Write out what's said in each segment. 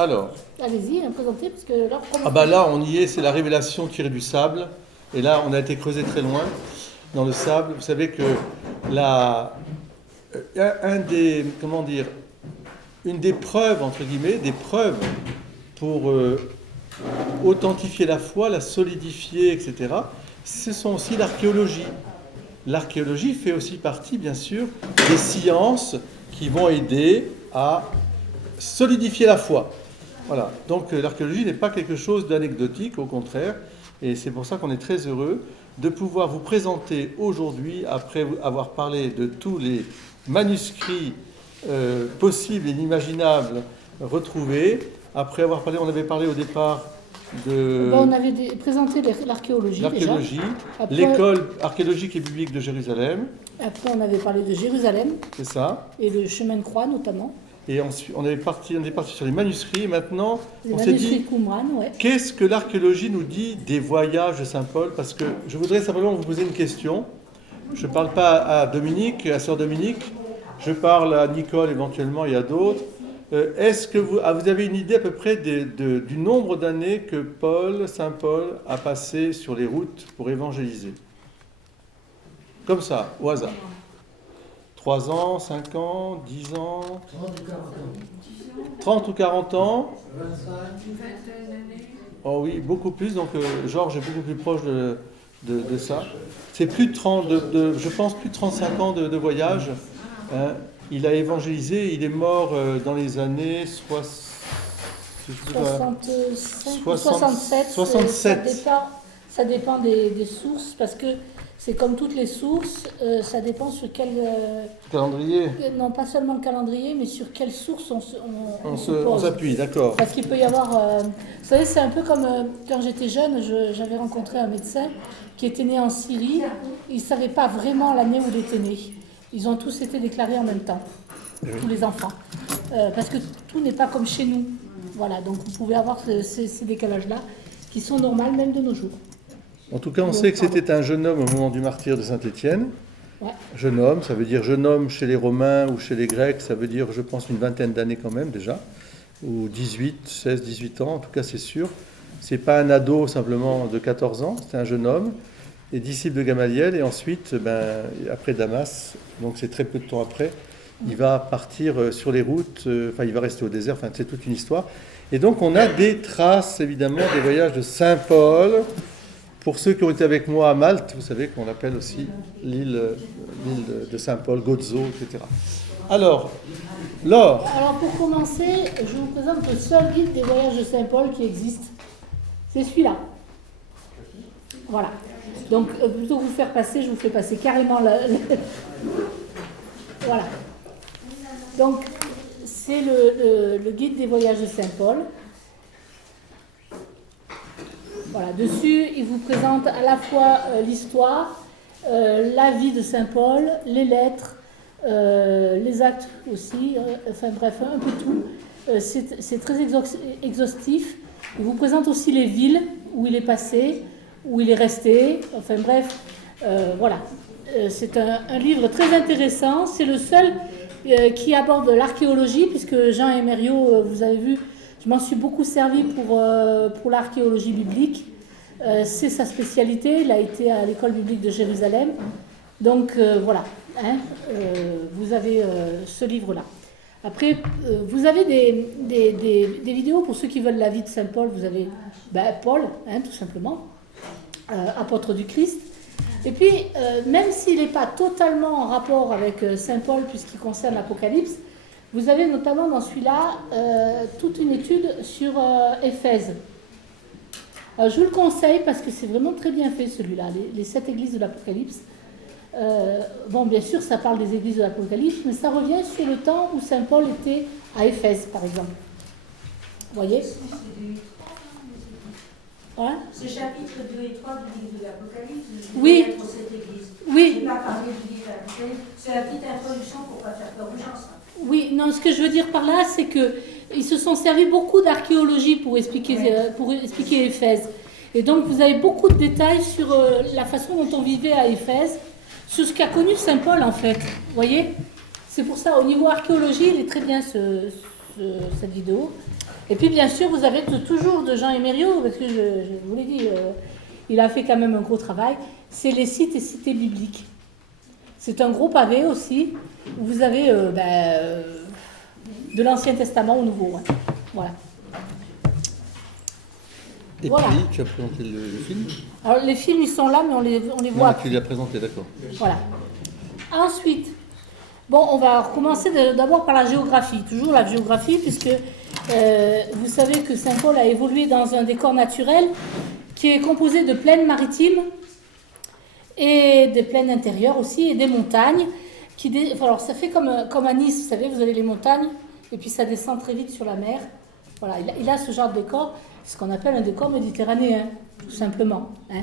Alors, Allez-y, présentez, parce que là, ah bah là, on y est, c'est la révélation tirée du sable. Et là, on a été creusé très loin dans le sable. Vous savez que comment dire, une des preuves, entre guillemets, des preuves pour authentifier la foi, la solidifier, etc., ce sont aussi l'archéologie. L'archéologie fait aussi partie, bien sûr, des sciences qui vont aider à solidifier la foi. Voilà. Donc l'archéologie n'est pas quelque chose d'anecdotique, au contraire, et c'est pour ça qu'on est très heureux de pouvoir vous présenter aujourd'hui, après avoir parlé de tous les manuscrits possibles et inimaginables retrouvés, après avoir parlé, on avait parlé au départ de on avait présenté l'archéologie déjà. Après, l'école archéologique et biblique de Jérusalem. Après, on avait parlé de Jérusalem. C'est ça. Et le chemin de croix, notamment. Et ensuite, on est parti sur les manuscrits. Maintenant, les on s'est dit, Qumran, ouais. Qu'est-ce que l'archéologie nous dit des voyages de Saint Paul? Parce que je voudrais simplement vous poser une question. Je ne parle pas à Dominique, à Sœur Dominique. Je parle à Nicole éventuellement et à d'autres. Est-ce que vous avez une idée à peu près du nombre d'années que Saint Paul a passé sur les routes pour évangéliser? Comme ça, au hasard. 3 ans, 5 ans, 10 ans, 30 ou 40 ans, 25, une vingtaine d'années. Oh oui, beaucoup plus. Donc Georges est beaucoup plus proche de ça. C'est plus de 30, je pense plus de 35 ans de voyage. Hein. Il a évangélisé, il est mort dans les années 67. Ça dépend des sources, parce que c'est comme toutes les sources, ça dépend sur quel... calendrier. Non, pas seulement le calendrier, mais sur quelle source on s'appuie, d'accord. Parce qu'il peut y avoir... vous savez, c'est un peu comme quand j'étais jeune, j'avais rencontré un médecin qui était né en Syrie. Il ne savait pas vraiment l'année où il était né. Ils ont tous été déclarés en même temps, tous les enfants. Parce que tout n'est pas comme chez nous. Voilà, donc vous pouvez avoir ces décalages-là qui sont normaux même de nos jours. En tout cas, on sait que c'était un jeune homme au moment du martyre de Saint-Étienne. Ouais. Jeune homme, ça veut dire jeune homme chez les Romains ou chez les Grecs, ça veut dire, je pense, une vingtaine d'années quand même déjà, ou 16, 18 ans, en tout cas c'est sûr. C'est pas un ado simplement de 14 ans, c'est un jeune homme, et disciple de Gamaliel, et ensuite, après Damas, donc c'est très peu de temps après, il va partir sur les routes, il va rester au désert, c'est toute une histoire. Et donc on a des traces, évidemment, des voyages de Saint Paul. Pour ceux qui ont été avec moi à Malte, vous savez qu'on appelle aussi l'île de Saint-Paul, Gozo, etc. Alors, Laure. Alors pour commencer, je vous présente le seul guide des voyages de Saint-Paul qui existe. C'est celui-là. Voilà. Donc plutôt que vous faire passer, je vous fais passer carrément Voilà. Donc c'est le guide des voyages de Saint-Paul. Voilà, dessus, il vous présente à la fois l'histoire, la vie de Saint Paul, les lettres, les actes aussi, bref, un peu tout. C'est très exhaustif. Il vous présente aussi les villes où il est passé, où il est resté, voilà. C'est un livre très intéressant. C'est le seul qui aborde l'archéologie, puisque Jean et Mériot, vous avez vu, je m'en suis beaucoup servi pour l'archéologie biblique. C'est sa spécialité. Il a été à l'école biblique de Jérusalem. Donc voilà, vous avez ce livre-là. Après, vous avez des vidéos pour ceux qui veulent la vie de Saint Paul. Vous avez Paul, tout simplement, apôtre du Christ. Et puis, même s'il n'est pas totalement en rapport avec Saint Paul, puisqu'il concerne l'Apocalypse, vous avez notamment dans celui-là toute une étude sur Éphèse. Alors, je vous le conseille parce que c'est vraiment très bien fait celui-là, les 7 églises de l'Apocalypse. Bien sûr, ça parle des églises de l'Apocalypse, mais ça revient sur le temps où Saint Paul était à Éphèse, par exemple. Vous voyez ? Ouais. Ce chapitre 2 et 3 du livre de l'Apocalypse, oui. Pour cette église. Oui. Je n'ai pas parlé du livre de l'Apocalypse. C'est la petite introduction pour ne pas faire peur aux gens, ça. Oui, non, ce que je veux dire par là, c'est qu'ils se sont servis beaucoup d'archéologie pour expliquer Éphèse. Et donc, vous avez beaucoup de détails sur la façon dont on vivait à Éphèse, sur ce qu'a connu Saint Paul, en fait. Vous voyez ? C'est pour ça, au niveau archéologie, il est très bien cette vidéo. Et puis bien sûr, vous avez toujours de Jean Emerio, parce que je vous l'ai dit, il a fait quand même un gros travail, c'est les sites et cités bibliques. C'est un gros pavé aussi, où vous avez de l'Ancien Testament au Nouveau. Hein. Voilà. Et Voilà. puis, tu as présenté le film. Alors les films, ils sont là, mais on les Non, voit. mais tu l'as présenté, d'accord. Voilà. Ensuite, bon, on va recommencer d'abord par la géographie. Toujours la géographie, puisque vous savez que Saint-Paul a évolué dans un décor naturel qui est composé de plaines maritimes et des plaines intérieures aussi, et des montagnes. Alors ça fait comme à Nice, vous savez, vous avez les montagnes, et puis ça descend très vite sur la mer. Voilà, il a ce genre de décor, ce qu'on appelle un décor méditerranéen, tout simplement. Hein.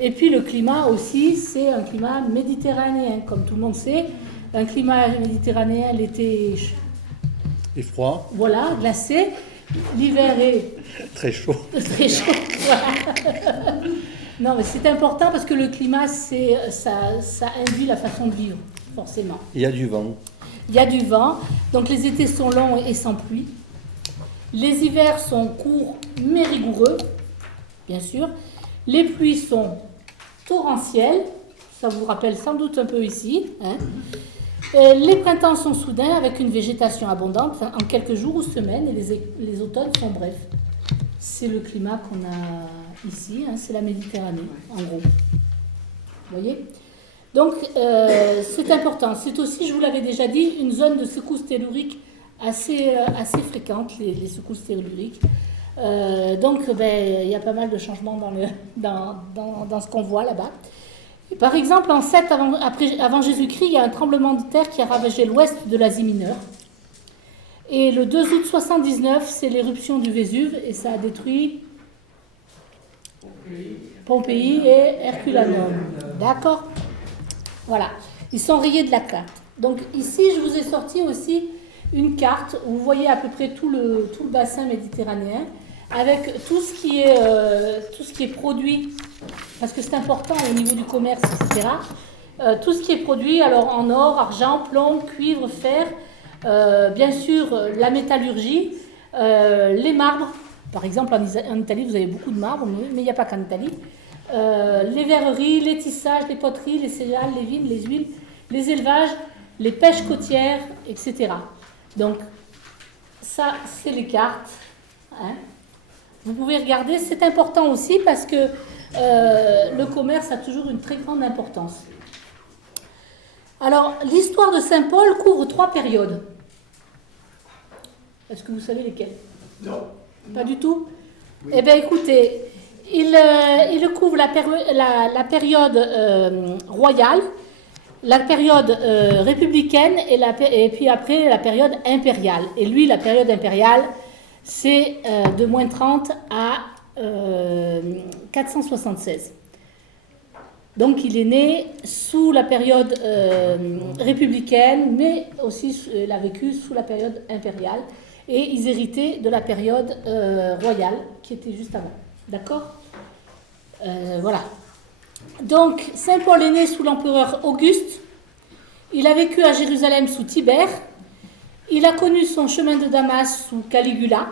Et puis le climat aussi, c'est un climat méditerranéen, comme tout le monde sait. Un climat méditerranéen, l'été, Et froid. voilà, glacé. L'hiver est Très chaud. très chaud. Voilà. Non, mais c'est important parce que le climat, ça induit la façon de vivre, forcément. Il y a du vent. Il y a du vent, donc les étés sont longs et sans pluie. Les hivers sont courts mais rigoureux, bien sûr. Les pluies sont torrentielles, ça vous rappelle sans doute un peu ici. Hein. Les printemps sont soudains avec une végétation abondante en quelques jours ou semaines et les automnes sont brefs. C'est le climat qu'on a ici, hein, c'est la Méditerranée en gros. Vous voyez ? Donc c'est important. C'est aussi, je vous l'avais déjà dit, une zone de secousses telluriques assez fréquente, les secousses telluriques. Donc il y a pas mal de changements dans ce qu'on voit là-bas. Et par exemple, en 7 avant Jésus-Christ, il y a un tremblement de terre qui a ravagé l'ouest de l'Asie mineure. Et le 2 août 79, c'est l'éruption du Vésuve et ça a détruit Pompéi et Herculanum. D'accord ? Voilà. Ils sont rayés de la carte. Donc ici, je vous ai sorti aussi une carte où vous voyez à peu près tout le bassin méditerranéen avec tout ce qui est produit, parce que c'est important au niveau du commerce, etc. Tout ce qui est produit, alors en or, argent, plomb, cuivre, fer, bien sûr la métallurgie, les marbres. Par exemple, en Italie, vous avez beaucoup de marbre, mais il n'y a pas qu'en Italie. Les verreries, les tissages, les poteries, les céréales, les vignes, les huiles, les élevages, les pêches côtières, etc. Donc, ça, c'est les cartes. Hein. Vous pouvez regarder, c'est important aussi parce que le commerce a toujours une très grande importance. Alors, l'histoire de Saint-Paul couvre 3 périodes. Est-ce que vous savez lesquelles ? Non. Pas du tout ? Oui. Eh bien, écoutez, il couvre la période royale, la période républicaine et puis après la période impériale. Et lui, la période impériale, c'est de moins 30 à 476. Donc il est né sous la période républicaine, mais aussi il a vécu sous la période impériale. Et ils héritaient de la période royale qui était juste avant. D'accord ? Voilà. Donc Saint-Paul est né sous l'empereur Auguste. Il a vécu à Jérusalem sous Tibère. Il a connu son chemin de Damas sous Caligula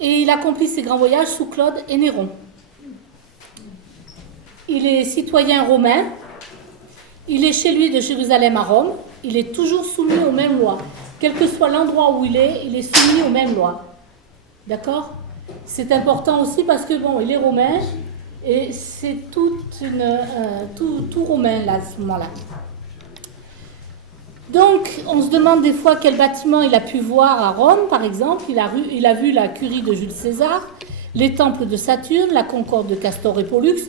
et il accomplit ses grands voyages sous Claude et Néron. Il est citoyen romain, il est chez lui de Jérusalem à Rome, il est toujours soumis aux mêmes lois. Quel que soit l'endroit où il est soumis aux mêmes lois. D'accord ? C'est important aussi parce que, bon, il est romain et c'est tout romain là, à ce moment-là. Donc, on se demande des fois quel bâtiment il a pu voir à Rome, par exemple. Il a vu la curie de Jules César, les temples de Saturne, la concorde de Castor et Pollux.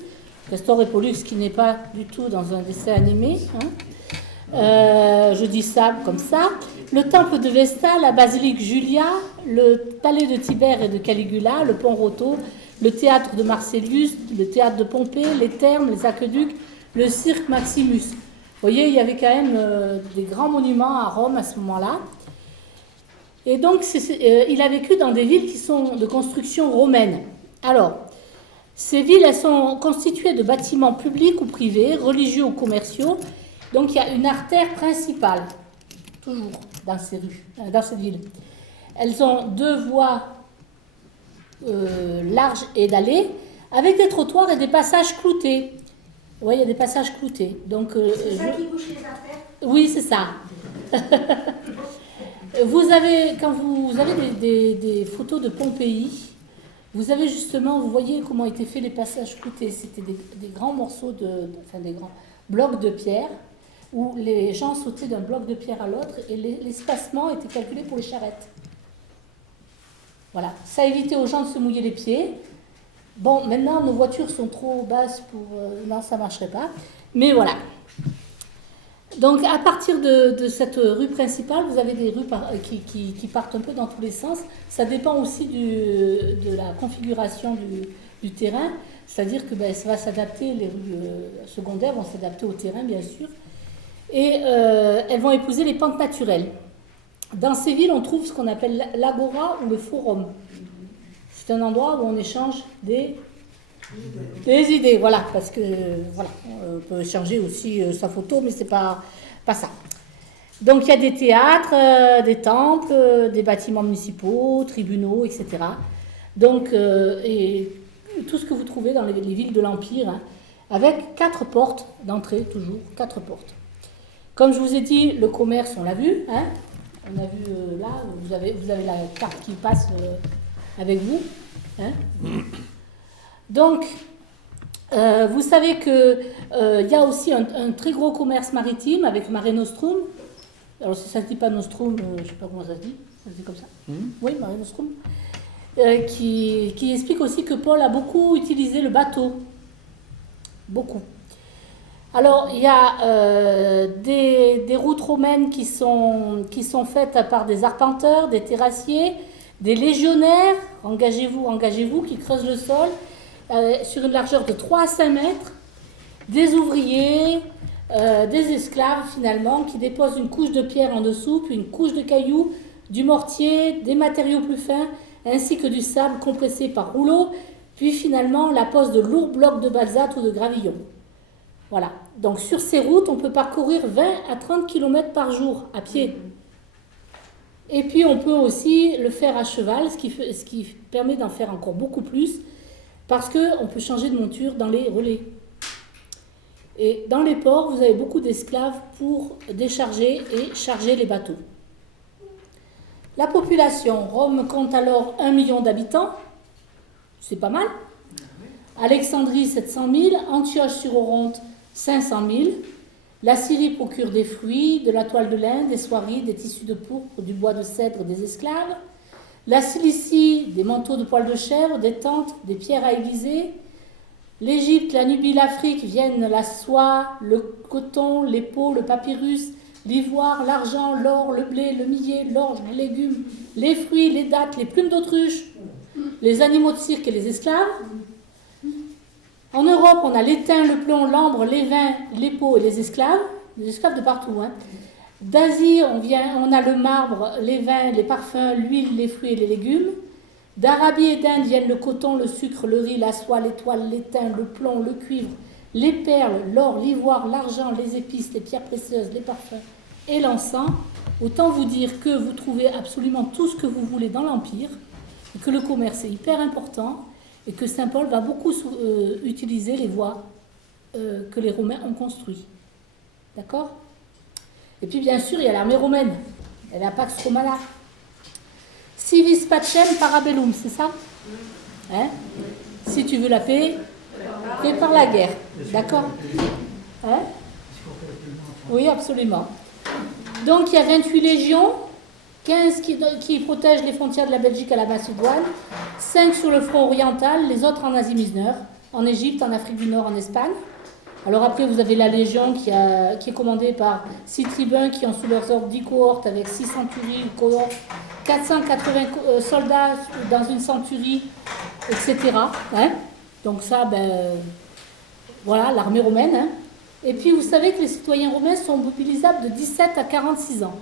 Castor et Pollux qui n'est pas du tout dans un dessin animé. Hein. Je dis ça comme ça. Le temple de Vesta, la basilique Julia, le palais de Tibère et de Caligula, le pont Roto, le théâtre de Marcellius, le théâtre de Pompée, les thermes, les aqueducs, le cirque Maximus. Vous voyez, il y avait quand même des grands monuments à Rome à ce moment-là. Et donc, il a vécu dans des villes qui sont de construction romaine. Alors, ces villes, elles sont constituées de bâtiments publics ou privés, religieux ou commerciaux. Donc, il y a une artère principale, toujours, dans ces rues, dans cette ville. elles ont 2 voies larges et dallées, avec des trottoirs et des passages cloutés. Oui, il y a des passages cloutés. Donc, C'est ça qui bouche les affaires? oui, c'est ça. Quand vous avez des photos de Pompéi, vous avez justement, vous voyez comment étaient faits les passages cloutés. C'était des grands morceaux des grands blocs de pierre, où les gens sautaient d'un bloc de pierre à l'autre et l'espacement était calculé pour les charrettes. Voilà, ça évitait aux gens de se mouiller les pieds. Bon, maintenant, nos voitures sont trop basses pour... non, ça ne marcherait pas. Mais voilà. Donc, à partir de cette rue principale, vous avez des rues qui partent un peu dans tous les sens. Ça dépend aussi de la configuration du terrain. C'est-à-dire que ça va s'adapter, les rues secondaires vont s'adapter au terrain, bien sûr. Et elles vont épouser les pentes naturelles. Dans ces villes, on trouve ce qu'on appelle l'agora ou le forum. C'est un endroit où on échange des idées, voilà, parce que voilà, on peut échanger aussi sa photo, mais c'est pas ça. Donc il y a des théâtres, des temples, des bâtiments municipaux, tribunaux, etc. Donc et tout ce que vous trouvez dans les villes de l'Empire, hein, avec 4 portes d'entrée, toujours 4 portes. Comme je vous ai dit, le commerce, on l'a vu, hein, on a vu là, vous avez la carte qui passe avec vous. Hein. Donc, vous savez qu'il y a aussi un très gros commerce maritime avec Mare Nostrum. Alors, si ça ne se dit pas Nostrum, je ne sais pas comment ça se dit. Ça se dit comme ça. Oui, Mare Nostrum. Qui explique aussi que Paul a beaucoup utilisé le bateau. Beaucoup. Alors, il y a des routes romaines qui sont faites par des arpenteurs, des terrassiers, des légionnaires, engagez-vous, qui creusent le sol sur une largeur de 3 à 5 mètres, des ouvriers, des esclaves finalement, qui déposent une couche de pierre en dessous, puis une couche de cailloux, du mortier, des matériaux plus fins, ainsi que du sable compressé par rouleau, puis finalement la pose de lourds blocs de basalte ou de gravillon. Voilà. Donc sur ces routes, on peut parcourir 20 à 30 km par jour à pied. Et puis on peut aussi le faire à cheval, ce qui permet d'en faire encore beaucoup plus, parce qu'on peut changer de monture dans les relais. Et dans les ports, vous avez beaucoup d'esclaves pour décharger et charger les bateaux. La population, Rome compte alors 1 million d'habitants, c'est pas mal. Alexandrie 700 000, Antioche-sur-Oronte 500 000. La Syrie procure des fruits, de la toile de lin, des soieries, des tissus de pourpre, du bois de cèdre des esclaves. La Cilicie, des manteaux de poils de chèvre, des tentes, des pierres à aiguiser. L'Égypte, la Nubie, l'Afrique viennent la soie, le coton, les peaux, le papyrus, l'ivoire, l'argent, l'or, le blé, le millet, l'orge, les légumes, les fruits, les dattes, les plumes d'autruche, les animaux de cirque et les esclaves. En Europe, on a l'étain, le plomb, l'ambre, les vins, les peaux et les esclaves de partout. Hein. D'Asie, on a le marbre, les vins, les parfums, l'huile, les fruits et les légumes. D'Arabie et d'Inde viennent le coton, le sucre, le riz, la soie, l'étoile, l'étain, le plomb, le cuivre, les perles, l'or, l'ivoire, l'argent, les épices, les pierres précieuses, les parfums et l'encens. Autant vous dire que vous trouvez absolument tout ce que vous voulez dans l'Empire, et que le commerce est hyper important, et que Saint Paul va beaucoup utiliser les voies que les Romains ont construites. D'accord ? Et puis bien sûr, il y a l'armée romaine, et la Pax Romana. Civis pacem parabellum, c'est ça ? Hein ? Si tu veux la paix, prépare la guerre. D'accord ? Hein ? Oui, absolument. Donc il y a 28 légions, 15 qui protègent les frontières de la Belgique à la Macédoine, 5 sur le front oriental, les autres en Asie mineure, en Égypte, en Afrique du Nord, en Espagne. Alors après, vous avez la Légion qui est commandée par 6 tribuns qui ont sous leurs ordres 10 cohortes avec 6 centuries, une cohorte, 480 soldats dans une centurie, etc. Hein. Donc ça, voilà, l'armée romaine. Hein. Et puis vous savez que les citoyens romains sont mobilisables de 17 à 46 ans.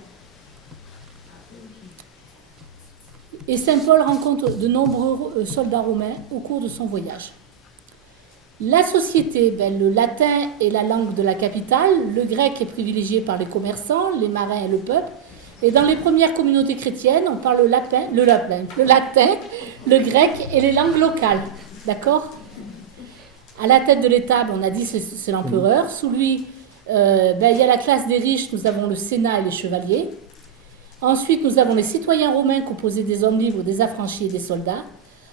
Et Saint Paul rencontre de nombreux soldats romains au cours de son voyage. La société, le latin est la langue de la capitale, le grec est privilégié par les commerçants, les marins et le peuple, Et dans les premières communautés chrétiennes, on parle le latin, le grec et les langues locales. D'accord ? À la tête de l'État, on a dit c'est l'empereur. Sous lui, il y a la classe des riches, nous avons le Sénat et les chevaliers. Ensuite, nous avons les citoyens romains composés des hommes libres, des affranchis et des soldats.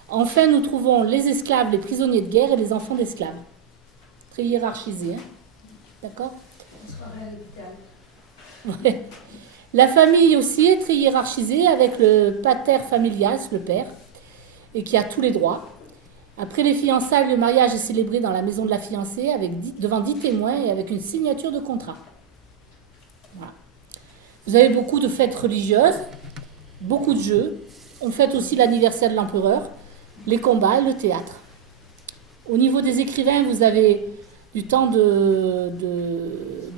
Enfin, nous trouvons les esclaves, les prisonniers de guerre et les enfants d'esclaves. Très hiérarchisé, hein ? D'accord ? On sera à l'hôpital. Ouais. La famille aussi est très hiérarchisée avec le pater familias, le père, et qui a tous les droits. Après les fiançailles, le mariage est célébré dans la maison de la fiancée devant 10 témoins et avec une signature de contrat. Voilà. Vous avez beaucoup de fêtes religieuses, beaucoup de jeux. On fête aussi l'anniversaire de l'empereur, les combats et le théâtre. Au niveau des écrivains, vous avez du temps de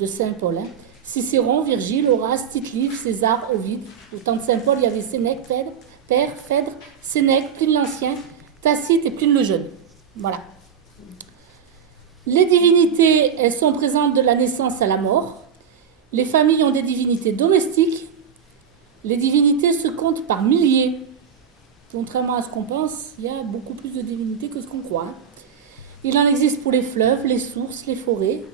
Saint-Paul. Hein. Cicéron, Virgile, Horace, Tite-Live, César, Ovide. Au temps de Saint-Paul, il y avait Sénèque, Phèdre, Sénèque, Pline l'Ancien, Tacite et Pline le Jeune. Voilà. Les divinités, elles sont présentes de la naissance à la mort. Les familles ont des divinités domestiques. Les divinités se comptent par milliers. Contrairement à ce qu'on pense, il y a beaucoup plus de divinités que ce qu'on croit. Hein. Il en existe pour les fleuves, les sources, les forêts.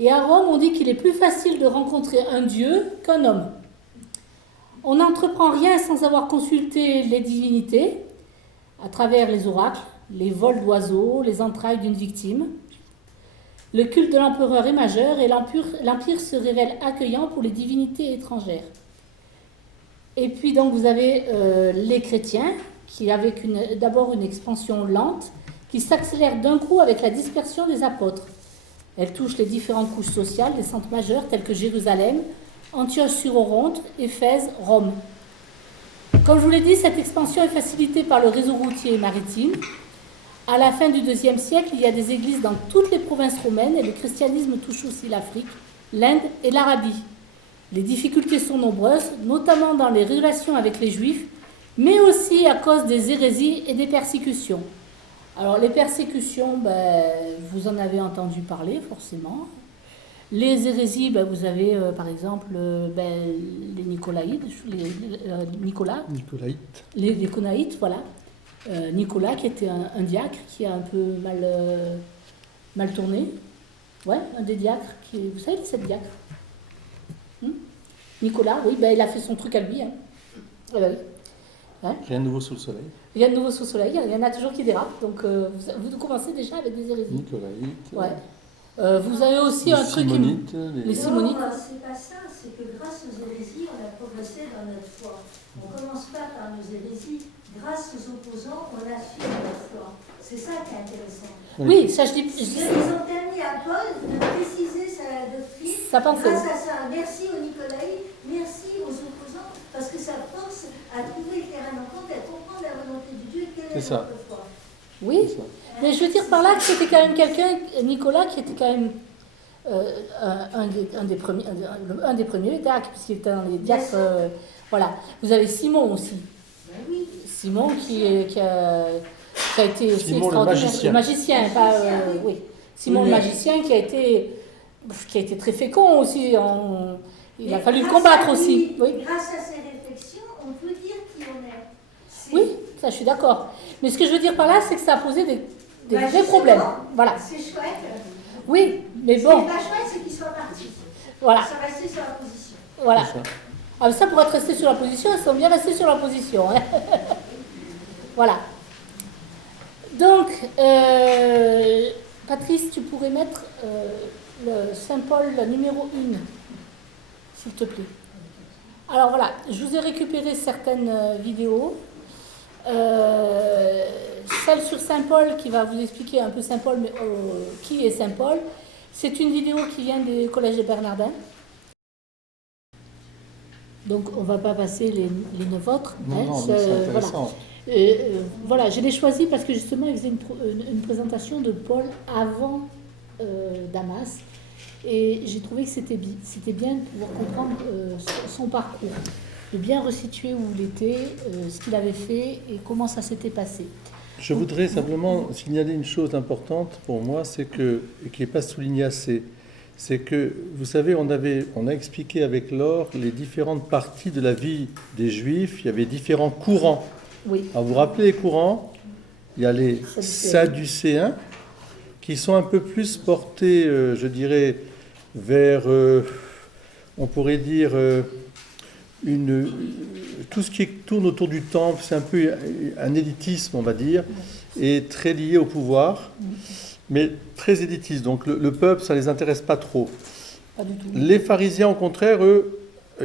Et à Rome, on dit qu'il est plus facile de rencontrer un dieu qu'un homme. On n'entreprend rien sans avoir consulté les divinités, à travers les oracles, les vols d'oiseaux, les entrailles d'une victime. Le culte de l'empereur est majeur et l'empire se révèle accueillant pour les divinités étrangères. Et puis donc vous avez les chrétiens, qui avec d'abord une expansion lente, qui s'accélère d'un coup avec la dispersion des apôtres. Elle touche les différentes couches sociales des centres majeurs tels que Jérusalem, Antioche-sur-Oronte, Éphèse, Rome. Comme je vous l'ai dit, cette expansion est facilitée par le réseau routier et maritime. À la fin du IIe siècle, il y a des églises dans toutes les provinces romaines et le christianisme touche aussi l'Afrique, l'Inde et l'Arabie. Les difficultés sont nombreuses, notamment dans les relations avec les Juifs, mais aussi à cause des hérésies et des persécutions. Alors les persécutions, vous en avez entendu parler forcément. Les hérésies, vous avez par exemple les Nicolaïtes, les Niconaïtes, voilà. Nicolas qui était un diacre qui a un peu mal tourné. Ouais, un des diacres, vous savez c'est le diacre. Nicolas, oui, il a fait son truc à lui. Hein. Oui. Hein? Rien de nouveau sous le soleil. Rien de nouveau sous le soleil, il y en a toujours qui dérapent. Donc vous commencez déjà avec des hérésies. Nicolaïtes. Ouais. Vous avez aussi un truc... Les Simonites. Non, c'est pas ça, c'est que grâce aux hérésies, on a progressé dans notre foi. On ne commence pas par nos hérésies. Grâce aux opposants, on affirme notre foi. C'est ça qui est intéressant. Oui, ça je dis... Ils ont permis à Paul de préciser sa doctrine. Grâce à ça, merci aux Nicolaïtes, merci aux opposants, parce que ça force à trouver le terrain d'entente et à comprendre la volonté de Dieu, quelle est notre foi. Oui, mais je veux dire par là que c'était quand même quelqu'un, Nicolas, qui était quand même un des premiers diacres, puisqu'il était dans les diacres. Voilà. Vous avez Simon aussi. Ben oui. Simon qui a été aussi Simon extraordinaire. Le magicien, oui. Simon le magicien qui a été très fécond aussi. Il a fallu le combattre aussi. Oui. Grâce à ses réflexions, on peut dire qui on est. Oui, ça je suis d'accord. Mais ce que je veux dire par là, c'est que ça a posé des vrais problèmes. Voilà. C'est chouette. Oui, mais bon. Ce qui n'est pas chouette, c'est qu'il soit parti. Voilà. Ils sont restés sur la position. Voilà. Ça pour être restés sur la position, ils sont bien restés sur la position. Hein. Voilà. Donc, Patrice, tu pourrais mettre le Saint-Paul numéro 1, s'il te plaît. Alors voilà, je vous ai récupéré certaines vidéos. Celle sur Saint-Paul qui va vous expliquer un peu Saint-Paul, mais qui est Saint-Paul. C'est une vidéo qui vient du Collège des Bernardins. Donc on ne va pas passer les 9 autres. Non, mais c'est intéressant. Voilà, je l'ai choisi parce que justement il faisait une présentation de Paul avant Damas. Et j'ai trouvé que c'était bien de pouvoir comprendre son parcours, de bien resituer où il était, ce qu'il avait fait et comment ça s'était passé. Je voudrais simplement signaler une chose importante pour moi, c'est que, et qui n'est pas soulignée assez, c'est que, vous savez, on a expliqué avec Laure les différentes parties de la vie des Juifs. Il y avait différents courants. Oui. Alors, vous vous rappelez les courants? Il y a les Sadducéens, qui sont un peu plus portés, je dirais, vers, on pourrait dire, tout ce qui tourne autour du temple. C'est un peu un élitisme, on va dire, et très lié au pouvoir. Mais très élitiste, donc le peuple, ça ne les intéresse pas trop. Pas du tout. Les pharisiens, au contraire, eux,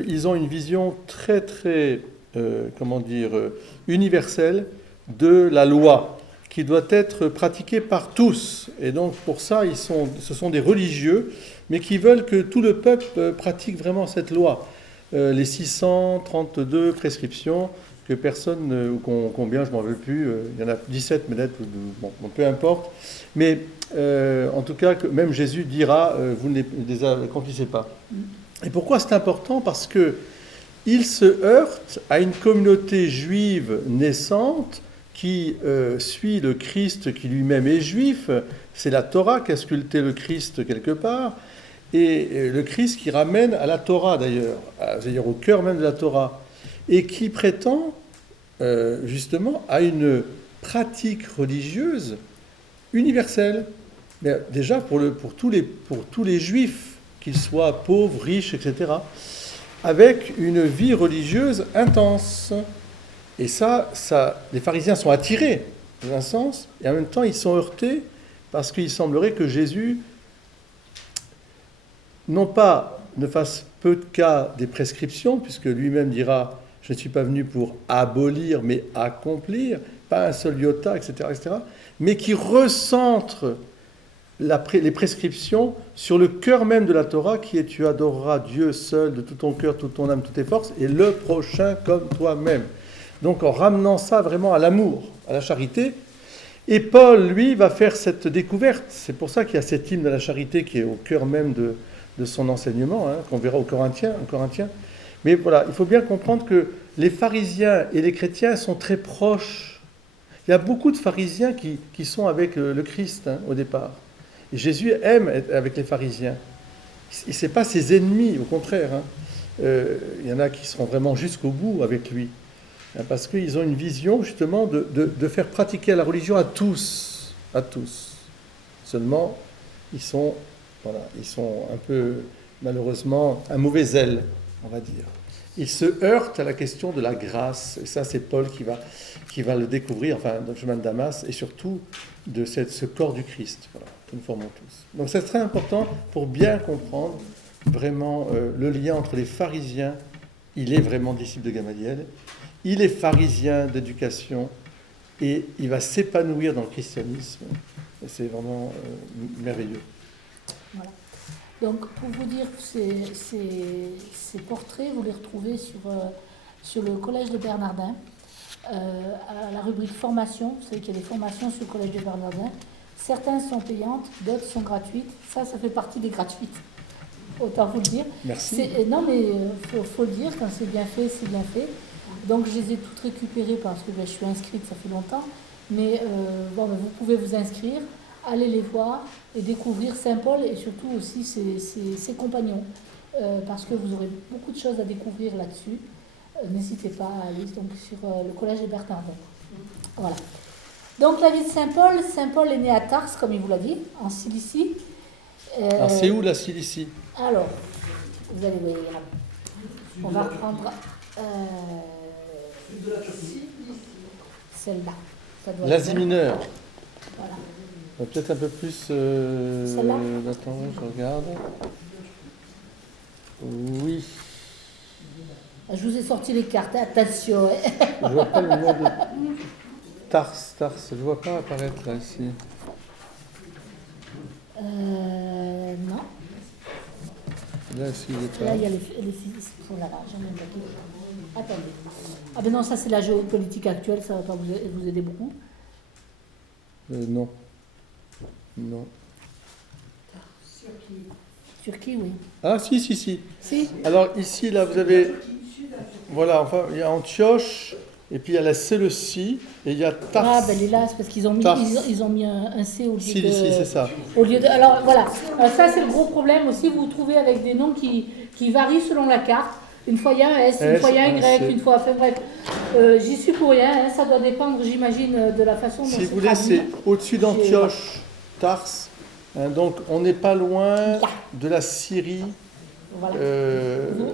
ils ont une vision très, très, universelle de la loi, qui doit être pratiquée par tous. Et donc, pour ça, ce sont des religieux, mais qui veulent que tout le peuple pratique vraiment cette loi. Les 632 prescriptions que personne, ou combien, je ne m'en veux plus, il y en a 17, mais bon, peu importe. Mais en tout cas, même Jésus dira, vous ne les accomplissez pas. Et pourquoi c'est important? Parce qu'il se heurte à une communauté juive naissante qui suit le Christ, qui lui-même est juif. C'est la Torah qui a sculpté le Christ quelque part. Et le Christ qui ramène à la Torah d'ailleurs, c'est-à-dire au cœur même de la Torah. Et qui prétend justement à une pratique religieuse universelle. Mais déjà pour tous les juifs, qu'ils soient pauvres, riches, etc., avec une vie religieuse intense. Et ça, les pharisiens sont attirés dans un sens, et en même temps ils sont heurtés parce qu'il semblerait que Jésus non pas ne fasse peu de cas des prescriptions, puisque lui-même dira « je ne suis pas venu pour abolir, mais accomplir », pas un seul iota, etc., mais qui recentre les prescriptions sur le cœur même de la Torah, qui est « tu adoreras Dieu seul de tout ton cœur, toute ton âme, toutes tes forces, et le prochain comme toi-même ». Donc en ramenant ça vraiment à l'amour, à la charité. Et Paul, lui, va faire cette découverte. C'est pour ça qu'il y a cet hymne de la charité qui est au cœur même de son enseignement, qu'on verra aux Corinthiens. Mais voilà, il faut bien comprendre que les pharisiens et les chrétiens sont très proches. Il y a beaucoup de pharisiens qui sont avec le Christ au départ. Et Jésus aime être avec les pharisiens. Ce n'est pas ses ennemis, au contraire. Il y en a qui seront vraiment jusqu'au bout avec lui. Parce qu'ils ont une vision justement de faire pratiquer la religion à tous. À tous. Seulement, ils sont un peu, malheureusement, un mauvais zèle, on va dire. Ils se heurtent à la question de la grâce. Et ça, c'est Paul qui va le découvrir, enfin, dans le chemin de Damas, et surtout de ce corps du Christ, voilà, que nous formons tous. Donc c'est très important pour bien comprendre vraiment le lien entre les pharisiens. Il est vraiment disciple de Gamaliel. Il est pharisien d'éducation et il va s'épanouir dans le christianisme. Et c'est vraiment merveilleux. Voilà. Donc, pour vous dire, ces portraits, vous les retrouvez sur le collège de Bernardin, à la rubrique formation. Vous savez qu'il y a des formations sur le collège de Bernardin. Certaines sont payantes, d'autres sont gratuites. Ça fait partie des gratuites. Autant vous le dire. Merci. Non, mais faut le dire, quand c'est bien fait, c'est bien fait. Donc, je les ai toutes récupérées parce que je suis inscrite, ça fait longtemps. Mais vous pouvez vous inscrire, aller les voir et découvrir Saint-Paul et surtout aussi ses compagnons. Parce que vous aurez beaucoup de choses à découvrir là-dessus. N'hésitez pas à aller donc, sur le collège de Bernardin. Voilà. Donc, la vie de Saint-Paul. Saint-Paul est né à Tars, comme il vous l'a dit, en Cilicie. Alors, c'est où la Cilicie? Alors, vous allez voir. On va reprendre celle-là. L'Asie mineure. Voilà. Peut-être un peu plus... Celle-là. Attends, je regarde. Oui. Je vous ai sorti les cartes, attention. Je vois pas le nom de... Tars, je vois pas apparaître là, ici. Non. Là, il y a les oh là là, j'en ai bloqué. Attendez. Ah ben non, ça c'est la géopolitique actuelle, ça va pas vous aider beaucoup. Non. Turquie, oui. Ah, si. Si. Alors ici, là, vous avez... Voilà, enfin, il y a Antioche, et puis il y a la Séleucie, et il y a Tars. Ah, ben là, c'est parce qu'ils ont mis, ils ont mis un C au lieu si, de... Si, c'est ça. Au lieu de, alors, voilà. Alors, ça, c'est le gros problème aussi. Vous vous trouvez avec des noms qui varient selon la carte. Une fois, il y a un S, une fois, il y a un Y, une fois... Enfin, bref, j'y suis pour rien. Hein, ça doit dépendre, j'imagine, de la façon dont si vous voulez, c'est au-dessus d'Antioche, Tars. Hein, donc, on n'est pas loin de la Syrie. Voilà.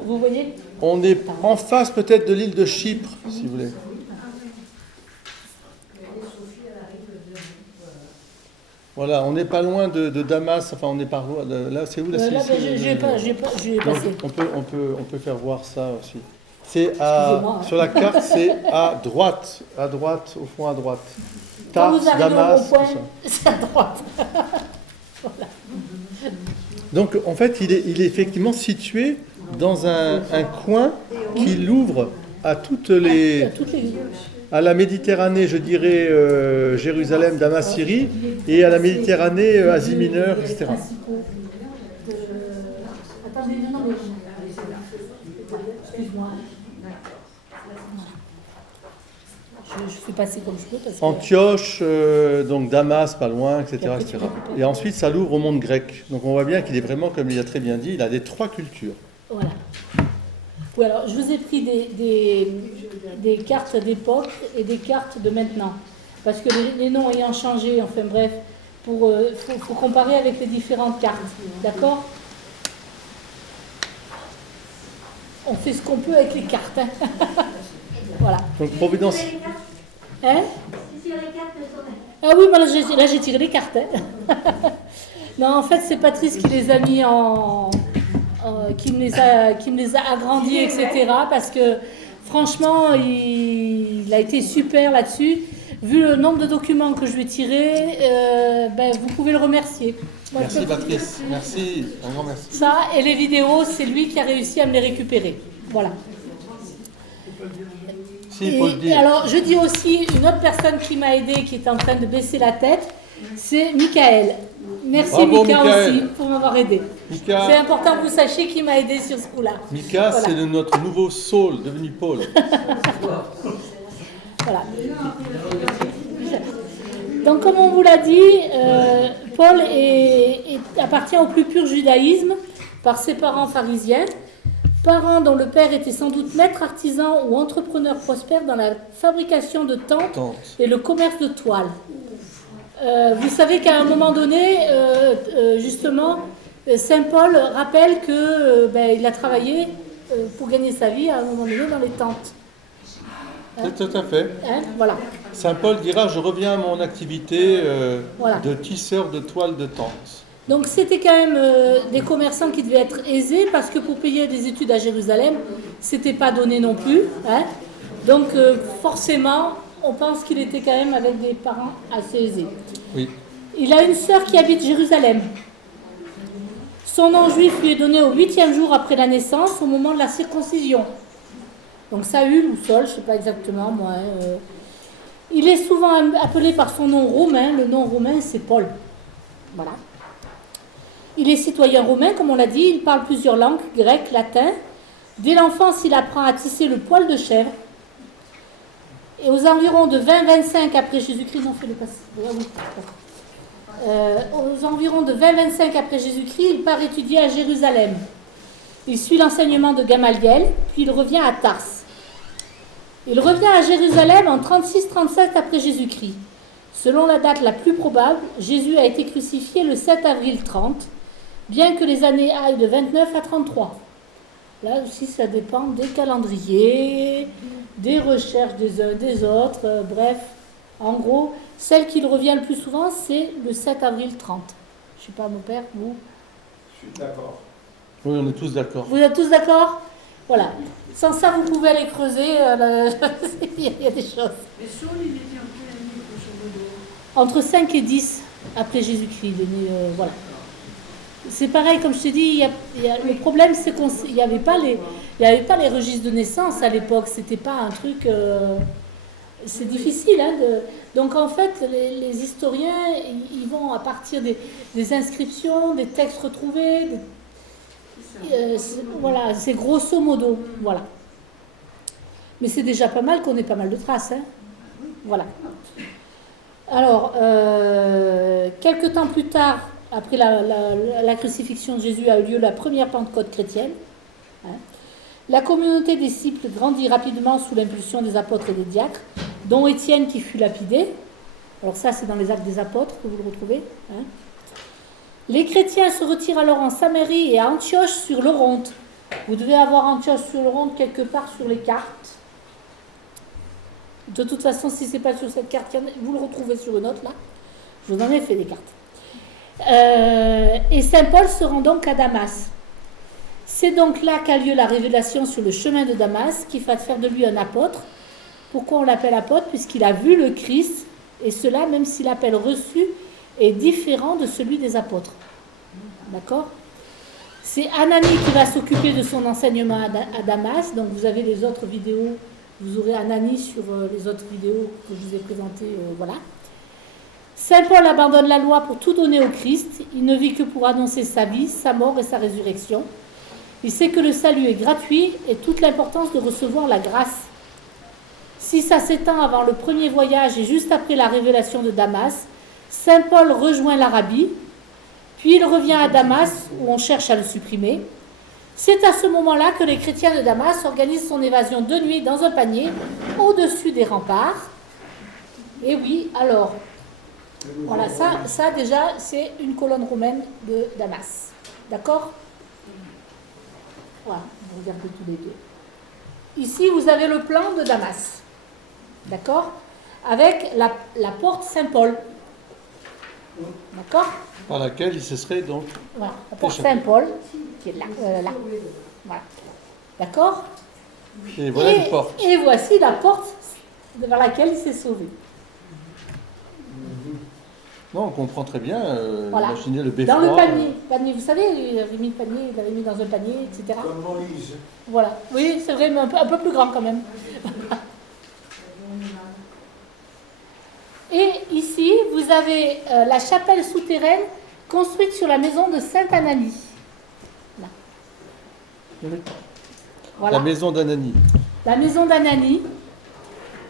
Vous voyez? On est en face peut-être de l'île de Chypre, si vous voulez. Voilà, on n'est pas loin de Damas, enfin on n'est pas loin de... Là, c'est où la Syrie? Là, j'ai passé. On peut faire voir ça aussi. C'est sur la carte, c'est à droite, au fond à droite. Quand vous arrivez Damas, au point, c'est à droite. Voilà. Donc en fait, il est effectivement situé dans un coin qui l'ouvre à à la Méditerranée, je dirais Jérusalem, Damas, Syrie, et à la Méditerranée, Asie mineure, etc. Attendez, non, excuse-moi. Je fais passer comme je peux. Parce que... Antioche, donc Damas, pas loin, etc., etc. Et ensuite, ça l'ouvre au monde grec. Donc on voit bien qu'il est vraiment, comme il a très bien dit, il a des 3 cultures. Voilà. Oui, alors je vous ai pris des cartes d'époque et des cartes de maintenant. Parce que les noms ayant changé, enfin bref, faut comparer avec les différentes cartes. D'accord? On fait ce qu'on peut avec les cartes. Hein. Voilà. Donc Providence. Hein? Ah oui, là j'ai tiré les cartes. Hein. Non, en fait, c'est Patrice qui les a mis qui me les a agrandis, etc. Parce que franchement, il a été super là-dessus. Vu le nombre de documents que je lui ai tirés, vous pouvez le remercier. Moi, merci Patrice, merci, un grand merci. Ça, et les vidéos, c'est lui qui a réussi à me les récupérer. Voilà. Si, faut le dire. Alors, je dis aussi, une autre personne qui m'a aidé, qui est en train de baisser la tête, c'est Michael. Merci bravo, Mika Michael. aussi pour m'avoir aidé. Mika, c'est important que vous sachiez qui m'a aidé sur ce coup-là. Mika, voilà. C'est notre nouveau Saul, devenu Paul. Voilà. Donc, comme on vous l'a dit, Paul appartient au plus pur judaïsme par ses parents pharisiens, parents dont le père était sans doute maître artisan ou entrepreneur prospère dans la fabrication de tentes et le commerce de toiles. Vous savez qu'à un moment donné, justement, Saint Paul rappelle qu'il a travaillé pour gagner sa vie à un moment donné dans les tentes. Hein? Tout à fait. Hein? Voilà. Saint Paul dira, je reviens à mon activité voilà. de tisseur de toiles de tentes. Donc c'était quand même des commerçants qui devaient être aisés parce que pour payer des études à Jérusalem, c'était pas donné non plus. Hein? Donc forcément, on pense qu'il était quand même avec des parents assez aisés. Oui. Il a une sœur qui habite Jérusalem. Son nom juif lui est donné au 8e jour après la naissance, au moment de la circoncision. Donc Saül ou Saul, je ne sais pas exactement moi. Il est souvent appelé par son nom romain. Le nom romain, c'est Paul. Voilà. Il est citoyen romain, comme on l'a dit. Il parle plusieurs langues, grec, latin. Dès l'enfance, il apprend à tisser le poil de chèvre. Et aux environs de 20-25 après Jésus-Christ, aux environs de 20-25 après Jésus-Christ, il part étudier à Jérusalem. Il suit l'enseignement de Gamaliel, puis il revient à Tars. Il revient à Jérusalem en 36-37 après Jésus-Christ. Selon la date la plus probable, Jésus a été crucifié le 7 avril 30, bien que les années aillent de 29 à 33. Là aussi, ça dépend des calendriers, des recherches des uns des autres, bref. En gros, celle qui revient le plus souvent, c'est le 7 avril 30. Je ne sais pas, mon père, vous? Je suis d'accord. Oui, on est tous d'accord. Vous êtes tous d'accord? Voilà. Sans ça, vous pouvez aller creuser. Il y a des choses. Mais Saul, il était en quelle année, grosso modo? Entre 5 et 10 après Jésus-Christ. Il est né, voilà. C'est pareil, comme je te dis, le problème, c'est qu'il n'y avait pas les registres de naissance à l'époque. C'était pas un truc... c'est difficile. Hein, donc, en fait, les historiens, ils vont à partir des inscriptions, des textes retrouvés... voilà, c'est grosso modo, voilà. Mais c'est déjà pas mal qu'on ait pas mal de traces. Hein. Voilà. Alors, quelques temps plus tard, après la crucifixion de Jésus, a eu lieu la première Pentecôte chrétienne. Hein. La communauté des disciples grandit rapidement sous l'impulsion des apôtres et des diacres, dont Étienne qui fut lapidé. Alors ça, c'est dans les Actes des Apôtres que vous le retrouvez. Hein. Les chrétiens se retirent alors en Samarie et à Antioche sur l'Oronte. Vous devez avoir Antioche sur l'Oronte quelque part sur les cartes. De toute façon, si ce n'est pas sur cette carte, vous le retrouvez sur une autre là. Je vous en ai fait des cartes. Et Saint Paul se rend donc à Damas. C'est donc là qu'a lieu la révélation sur le chemin de Damas qui va faire de lui un apôtre. Pourquoi on l'appelle apôtre? Puisqu'il a vu le Christ, et cela même si l'appel reçu est différent de celui des apôtres. D'accord? C'est Ananie qui va s'occuper de son enseignement à Damas. Donc vous avez les autres vidéos, vous aurez Ananie sur les autres vidéos que je vous ai présentées. Voilà. Saint Paul abandonne la loi pour tout donner au Christ. Il ne vit que pour annoncer sa vie, sa mort et sa résurrection. Il sait que le salut est gratuit et toute l'importance de recevoir la grâce. Si ça s'étend avant le premier voyage et juste après la révélation de Damas, Saint Paul rejoint l'Arabie, puis il revient à Damas où on cherche à le supprimer. C'est à ce moment-là que les chrétiens de Damas organisent son évasion de nuit dans un panier au-dessus des remparts. Et oui, alors, voilà, ça déjà, c'est une colonne romaine de Damas. D'accord? Voilà, vous regardez tous les deux. Ici, vous avez le plan de Damas. D'accord? Avec la porte Saint-Paul. D'accord? Par laquelle il se serait donc... Voilà, la porte Saint-Paul, qui est là. Là. Voilà. D'accord? Et voilà une porte. Et voici la porte vers laquelle il s'est sauvé. Non, on comprend très bien. Voilà. Imaginez le beffroi. Dans le panier, vous savez, il avait mis le panier, il l'avait mis dans un panier, etc. Comme Moïse. Voilà. Oui, c'est vrai, mais un peu plus grand quand même. Et ici, vous avez la chapelle souterraine construite sur la maison de Sainte Ananie. Là. Voilà. La maison d'Ananie. La maison d'Ananie.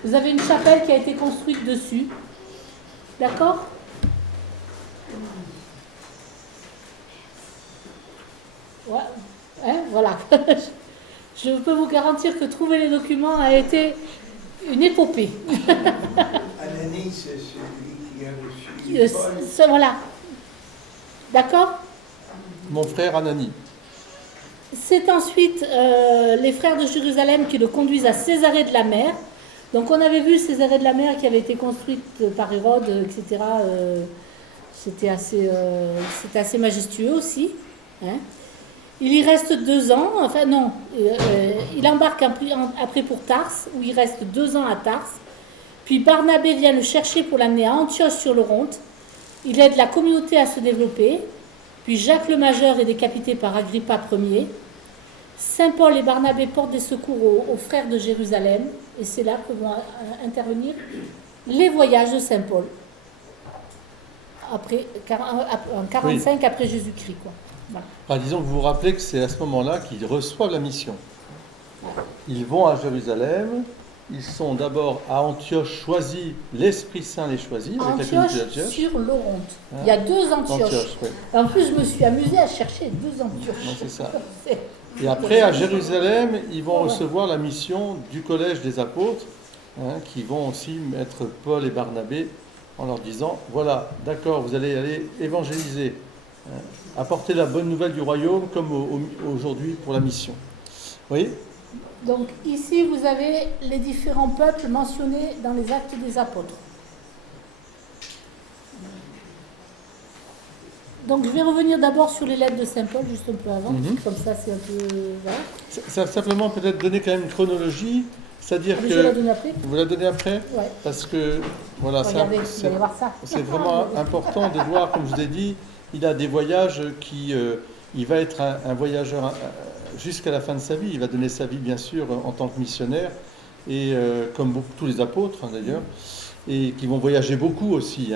Vous avez une chapelle qui a été construite dessus. D'accord? Ouais. Hein, voilà. Je peux vous garantir que trouver les documents a été une épopée. Ananie, c'est celui qui a reçu. Voilà. D'accord? Mon frère Ananie. C'est ensuite les frères de Jérusalem qui le conduisent à Césarée de la Mer. Donc on avait vu Césarée de la Mer qui avait été construite par Hérode, etc. C'était assez majestueux aussi. Hein. Il y reste 2 ans, enfin non, il embarque après pour Tarse, où il reste 2 ans à Tarse. Puis Barnabé vient le chercher pour l'amener à Antioche sur l'Oronte. Il aide la communauté à se développer. Puis Jacques le Majeur est décapité par Agrippa Ier. Saint Paul et Barnabé portent des secours aux frères de Jérusalem. Et c'est là que vont intervenir les voyages de Saint Paul. En 45 oui. Après Jésus-Christ, quoi. Voilà. Ah, disons que vous vous rappelez que c'est à ce moment-là qu'ils reçoivent la mission. Voilà. Ils vont à Jérusalem, ils sont d'abord à Antioche choisis, l'Esprit Saint les choisit. Avec Antioche la communauté d'Antioche. Sur l'Oronte. Ah. Il y a 2 Antioches. Oui. En plus, je me suis amusée à chercher 2 Antioches. Non, c'est ça. Et après, à Jérusalem, ils vont recevoir la mission du collège des apôtres, qui vont aussi mettre Paul et Barnabé en leur disant, voilà, d'accord, vous allez aller évangéliser. Apporter la bonne nouvelle du royaume comme aujourd'hui pour la mission. Oui. Donc ici, vous avez les différents peuples mentionnés dans les Actes des Apôtres. Donc je vais revenir d'abord sur les lettres de Saint Paul, juste un peu avant, comme ça c'est un peu... Voilà. Ça simplement peut-être donner quand même une chronologie, c'est-à-dire que... Je la donne après. Vous la donnez après? Oui. Parce que, voilà, regardez, vous allez voir ça. C'est vraiment important de voir, comme je vous ai dit, il a des voyages qui... il va être un voyageur jusqu'à la fin de sa vie. Il va donner sa vie, bien sûr, en tant que missionnaire, et comme tous les apôtres, d'ailleurs, et qui vont voyager beaucoup aussi.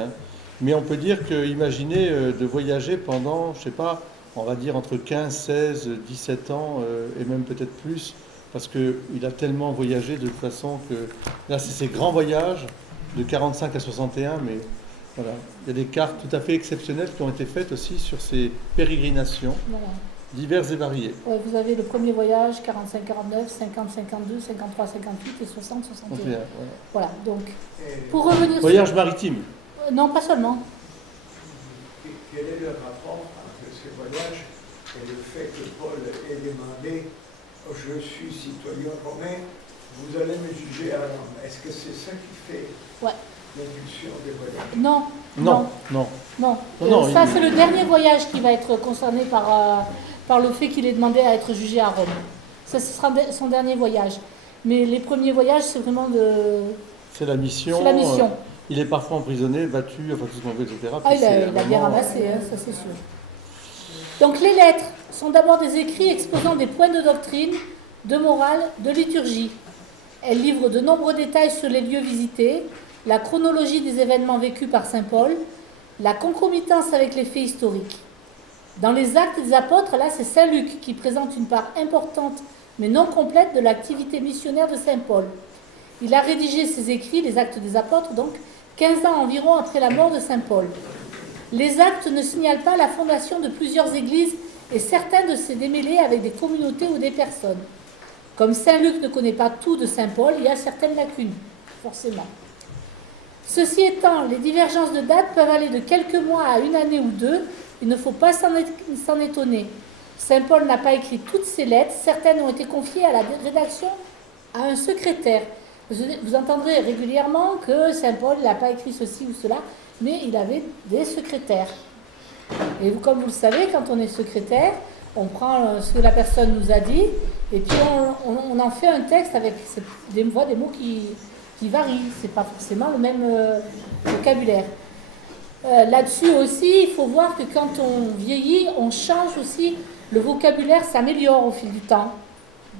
Mais on peut dire que, imaginez de voyager pendant, je ne sais pas, on va dire entre 15, 16, 17 ans, et même peut-être plus, parce qu'il a tellement voyagé de toute façon que là, c'est ses grands voyages de 45 à 61, mais voilà. Il y a des cartes tout à fait exceptionnelles qui ont été faites aussi sur ces pérégrinations diverses et variées. Ouais, vous avez le premier voyage, 45-49, 50-52, 53-58 et 60-61. Voilà, donc, pour revenir voyage maritime. Non, pas seulement. Quel est le rapport entre ces voyages et le fait que Paul ait demandé « Je suis citoyen romain, vous allez me juger à Rome ». Est-ce que c'est ça qui fait l'impulsion des voyages? Non. Ça, c'est le dernier voyage qui va être concerné par le fait qu'il ait demandé à être jugé à Rome. Ça, ce sera son dernier voyage. Mais les premiers voyages, c'est vraiment c'est la mission. C'est la mission. Il est parfois emprisonné, battu, enfin tout ce qu'on veut, etc. Il a bien ramassé, ça c'est sûr. Donc les lettres sont d'abord des écrits exposant des points de doctrine, de morale, de liturgie. Elles livrent de nombreux détails sur les lieux visités, la chronologie des événements vécus par saint Paul, la concomitance avec les faits historiques. Dans les Actes des Apôtres, là c'est saint Luc qui présente une part importante mais non complète de l'activité missionnaire de saint Paul. Il a rédigé ses écrits, les Actes des Apôtres, donc 15 ans environ après la mort de saint Paul. Les actes ne signalent pas la fondation de plusieurs églises et certains de ces démêlés avec des communautés ou des personnes. Comme saint Luc ne connaît pas tout de saint Paul, il y a certaines lacunes, forcément. Ceci étant, les divergences de date peuvent aller de quelques mois à une année ou deux. Il ne faut pas s'en étonner. Saint Paul n'a pas écrit toutes ses lettres. Certaines ont été confiées à la rédaction à un secrétaire. Vous entendrez régulièrement que saint Paul n'a pas écrit ceci ou cela, mais il avait des secrétaires. Et comme vous le savez, quand on est secrétaire, on prend ce que la personne nous a dit, et puis on en fait un texte avec des mots qui varient. Ce n'est pas forcément le même vocabulaire. Là-dessus aussi, il faut voir que quand on vieillit, on change aussi, le vocabulaire s'améliore au fil du temps.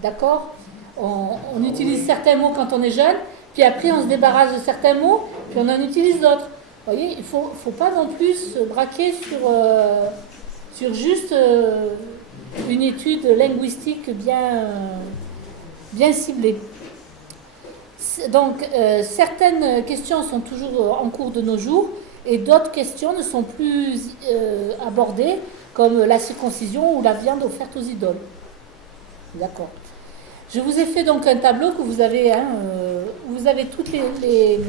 D'accord ? On utilise certains mots quand on est jeune, puis après on se débarrasse de certains mots, puis on en utilise d'autres. Vous voyez, il ne faut pas non plus se braquer sur juste une étude linguistique bien ciblée. Donc, certaines questions sont toujours en cours de nos jours, et d'autres questions ne sont plus abordées, comme la circoncision ou la viande offerte aux idoles. D'accord. Je vous ai fait donc un tableau que vous avez, où vous avez toutes les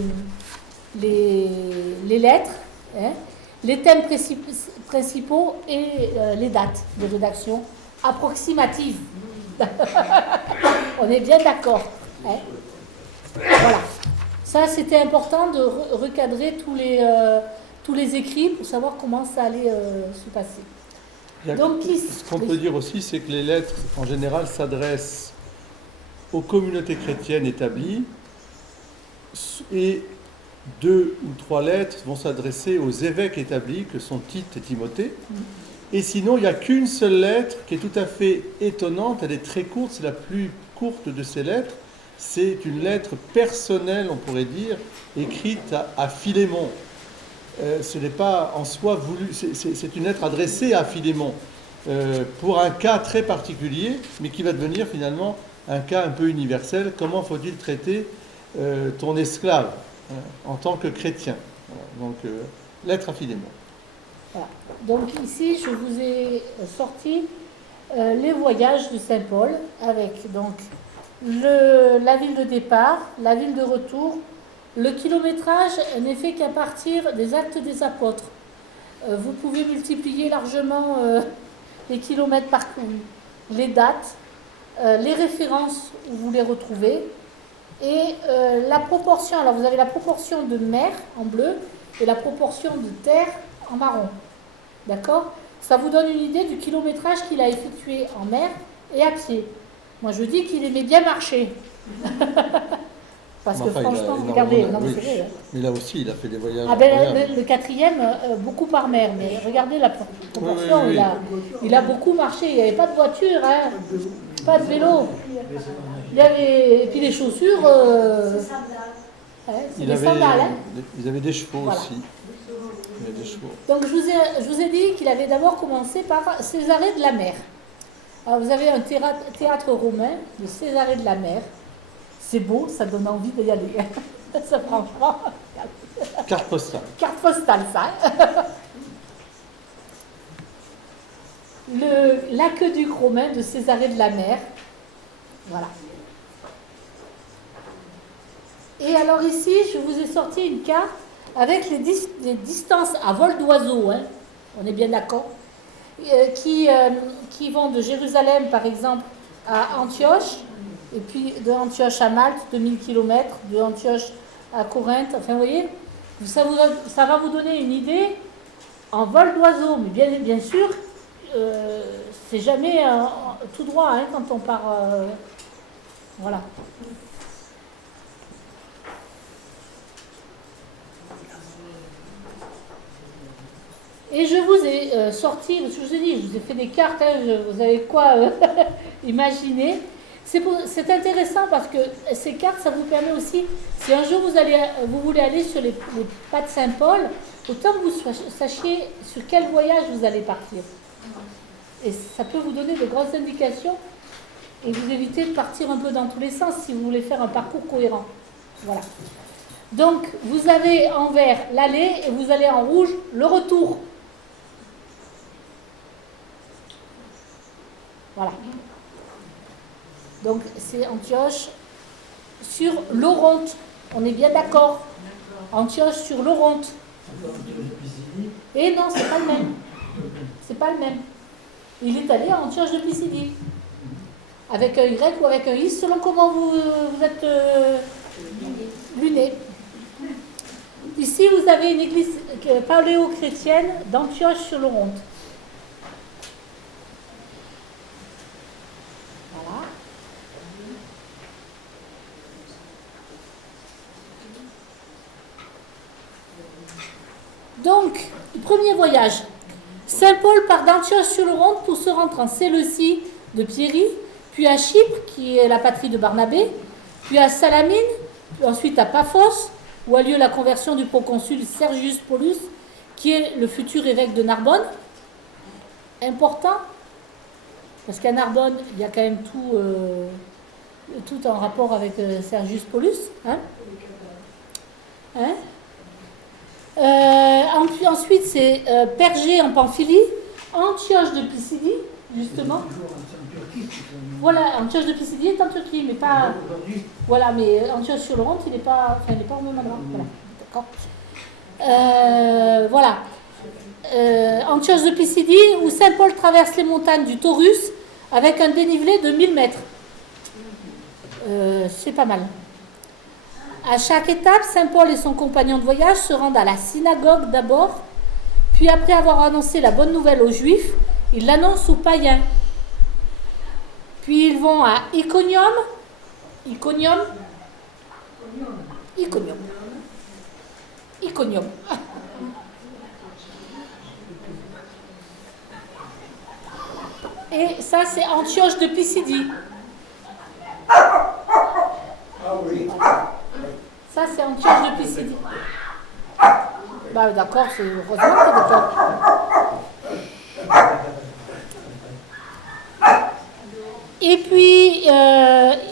lettres, les thèmes principaux et les dates de rédaction approximatives. On est bien d'accord. Voilà. Ça, c'était important de recadrer tous les écrits pour savoir comment ça allait se passer. Donc, ce qu'on peut dire aussi, c'est que les lettres, en général, s'adressent aux communautés chrétiennes établies, et 2 ou 3 lettres vont s'adresser aux évêques établis, que sont Tite et Timothée. Et sinon, il n'y a qu'une seule lettre qui est tout à fait étonnante, elle est très courte, c'est la plus courte de ces lettres. C'est une lettre personnelle, on pourrait dire, écrite à Philémon. Ce n'est pas en soi voulu, c'est une lettre adressée à Philémon, pour un cas très particulier, mais qui va devenir finalement un cas un peu universel. Comment faut-il traiter ton esclave en tant que chrétien? Donc, lettre à Philémon. Voilà. Donc ici, je vous ai sorti les voyages de saint Paul, avec donc la ville de départ, la ville de retour. Le kilométrage n'est fait qu'à partir des Actes des Apôtres. Vous pouvez multiplier largement les kilomètres parcourus, les dates, les références où vous les retrouvez, et la proportion. Alors vous avez la proportion de mer en bleu et la proportion de terre en marron. D'accord ? Ça vous donne une idée du kilométrage qu'il a effectué en mer et à pied. Moi je dis qu'il aimait bien marcher. Parce que franchement, regardez, non, oui. C'est vrai. Mais là aussi, il a fait des voyages. Ah ben, le 4e, beaucoup par mer. Mais regardez la proportion, oui. Il a beaucoup marché. Il n'y avait pas de voiture, hein, pas de vélo. Il y avait, et puis les chaussures. Ils avaient des chevaux voilà. Aussi. Donc je vous ai dit qu'il avait d'abord commencé par ses arrêts de la mer. Alors vous avez un théâtre romain de Césarée de la Mer. C'est beau, ça donne envie d'y aller. Ça, franchement. Carte postale. Carte postale, ça. L'aqueduc romain de Césarée de la Mer. Voilà. Et alors ici, je vous ai sorti une carte avec les distances à vol d'oiseau, hein, on est bien d'accord, qui vont de Jérusalem, par exemple, à Antioche, et puis de Antioche à Malte, 2000 km, de Antioche à Corinthe. Enfin, vous voyez, ça va vous donner une idée en vol d'oiseau, mais bien sûr, c'est jamais tout droit hein, quand on part. Voilà. Et je vous ai sorti, je vous ai dit, je vous ai fait des cartes, hein, vous avez quoi imaginer. C'est intéressant parce que ces cartes, ça vous permet aussi, si un jour vous voulez aller sur les pas de Saint-Paul, autant que vous sachiez sur quel voyage vous allez partir. Et ça peut vous donner de grosses indications et vous éviter de partir un peu dans tous les sens si vous voulez faire un parcours cohérent. Voilà. Donc, vous avez en vert l'aller et vous allez en rouge le retour. Voilà. Donc, c'est Antioche sur l'Oronte. On est bien d'accord. Antioche sur l'Oronte. Et non, c'est pas le même. C'est pas le même. Il est allé à Antioche de Pisidie. Avec un Y ou avec un I, selon comment vous êtes luné. Ici, vous avez une église paléo-chrétienne d'Antioche sur l'Oronte. Voilà. Donc, le premier voyage. Saint-Paul part d'Antioche sur l'Oronte pour se rendre en Séleucie de Pierie, puis à Chypre, qui est la patrie de Barnabé, puis à Salamine, puis ensuite à Paphos, où a lieu la conversion du proconsul Sergius Paulus, qui est le futur évêque de Narbonne. Important, parce qu'à Narbonne, il y a quand même tout en rapport avec Sergius Paulus. Ensuite, c'est Pergée en Pamphylie, Antioche de Pisidie, justement. Voilà, Antioche de Pisidie est en Turquie, mais pas. Voilà, mais Antioche sur l'Oronte, il n'est pas au même endroit. Voilà, d'accord. Voilà. Antioche de Pisidie, où Saint-Paul traverse les montagnes du Taurus avec un dénivelé de 1000 mètres. C'est pas mal. À chaque étape, Saint-Paul et son compagnon de voyage se rendent à la synagogue d'abord, puis après avoir annoncé la bonne nouvelle aux Juifs, ils l'annoncent aux païens. Puis ils vont à Iconium. Et ça, c'est Antioche de Pisidie. Ah oui. Ça, c'est Antioche de Pisidie. Bah, d'accord, c'est heureusement que d'accord. Et puis,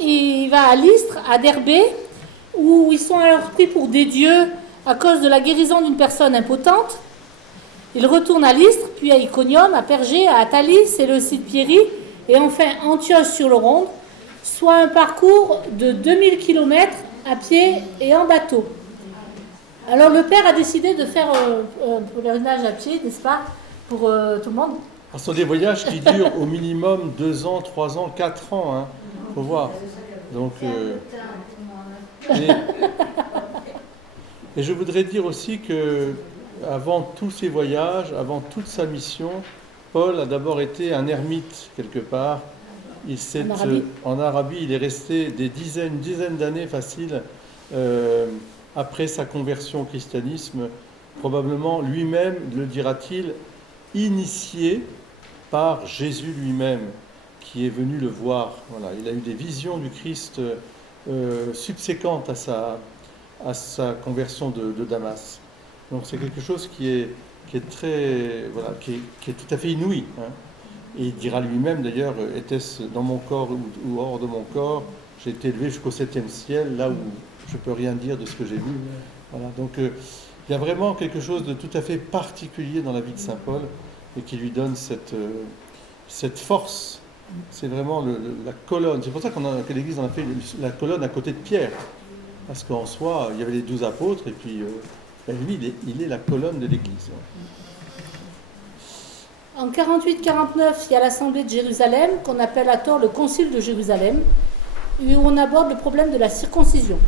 il va à Lystre, à Derbé, où ils sont alors pris pour des dieux à cause de la guérison d'une personne impotente. Il retourne à Lystre, puis à Iconium, à Pergée, à Athalie, Séleucie de Pierie, et enfin Antioche sur l'Oronte, soit un parcours de 2000 km à pied et en bateau. Alors le père a décidé de faire un pèlerinage à pied, n'est-ce pas, pour tout le monde. Ce sont des voyages qui durent au minimum 2 ans, 3 ans, 4 ans. Hein. Faut voir. Donc, et je voudrais dire aussi que avant tous ces voyages, avant toute sa mission, Paul a d'abord été un ermite quelque part. En Arabie, il est resté une dizaine d'années faciles après sa conversion au christianisme, probablement lui-même, le dira-t-il, initié par Jésus lui-même, qui est venu le voir. Voilà, il a eu des visions du Christ subséquentes à sa conversion de Damas. Donc c'est quelque chose qui est très, voilà, qui est tout à fait inouï. Hein. Et il dira lui-même d'ailleurs, était-ce dans mon corps ou hors de mon corps, j'ai été élevé jusqu'au 7e ciel, là où je ne peux rien dire de ce que j'ai vu. Voilà, donc il y a vraiment quelque chose de tout à fait particulier dans la vie de Saint Paul et qui lui donne cette force. C'est vraiment la colonne. C'est pour ça que l'Église en a fait la colonne à côté de Pierre. Parce qu'en soi, il y avait les 12 apôtres et puis lui, il est la colonne de l'Église. En 48-49, il y a l'Assemblée de Jérusalem, qu'on appelle à tort le Concile de Jérusalem, où on aborde le problème de la circoncision.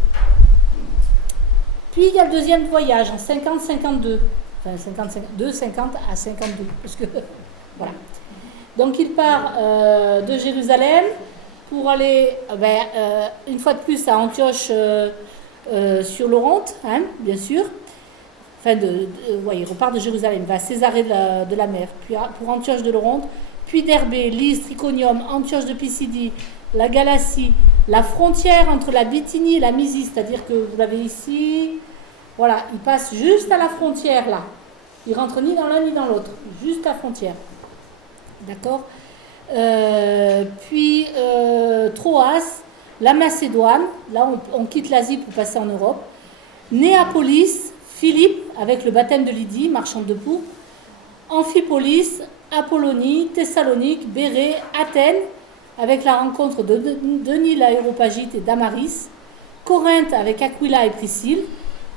Puis il y a le deuxième voyage en 50-52, enfin 50 à 52, parce que voilà. Donc il part de Jérusalem pour aller, une fois de plus, à Antioche sur l'Oronte, hein, bien sûr. Enfin, il repart de Jérusalem, va à Césarée de la Mer, puis pour Antioche de l'Oronte, puis Derbé, Lystre, Iconium, Antioche de Pisidie, la Galatie, la frontière entre la Bithynie et la Mysie, c'est-à-dire que vous l'avez ici, voilà, il passe juste à la frontière là. Il rentre ni dans l'un ni dans l'autre, juste à la frontière. D'accord. Puis Troas, la Macédoine, là on quitte l'Asie pour passer en Europe, Néapolis, Philippe, avec le baptême de Lydie, marchande de pourpre, Amphipolis, Apollonie, Thessalonique, Bérée, Athènes, avec la rencontre de Denis l'Aéropagite et Damaris, Corinthe avec Aquila et Priscille,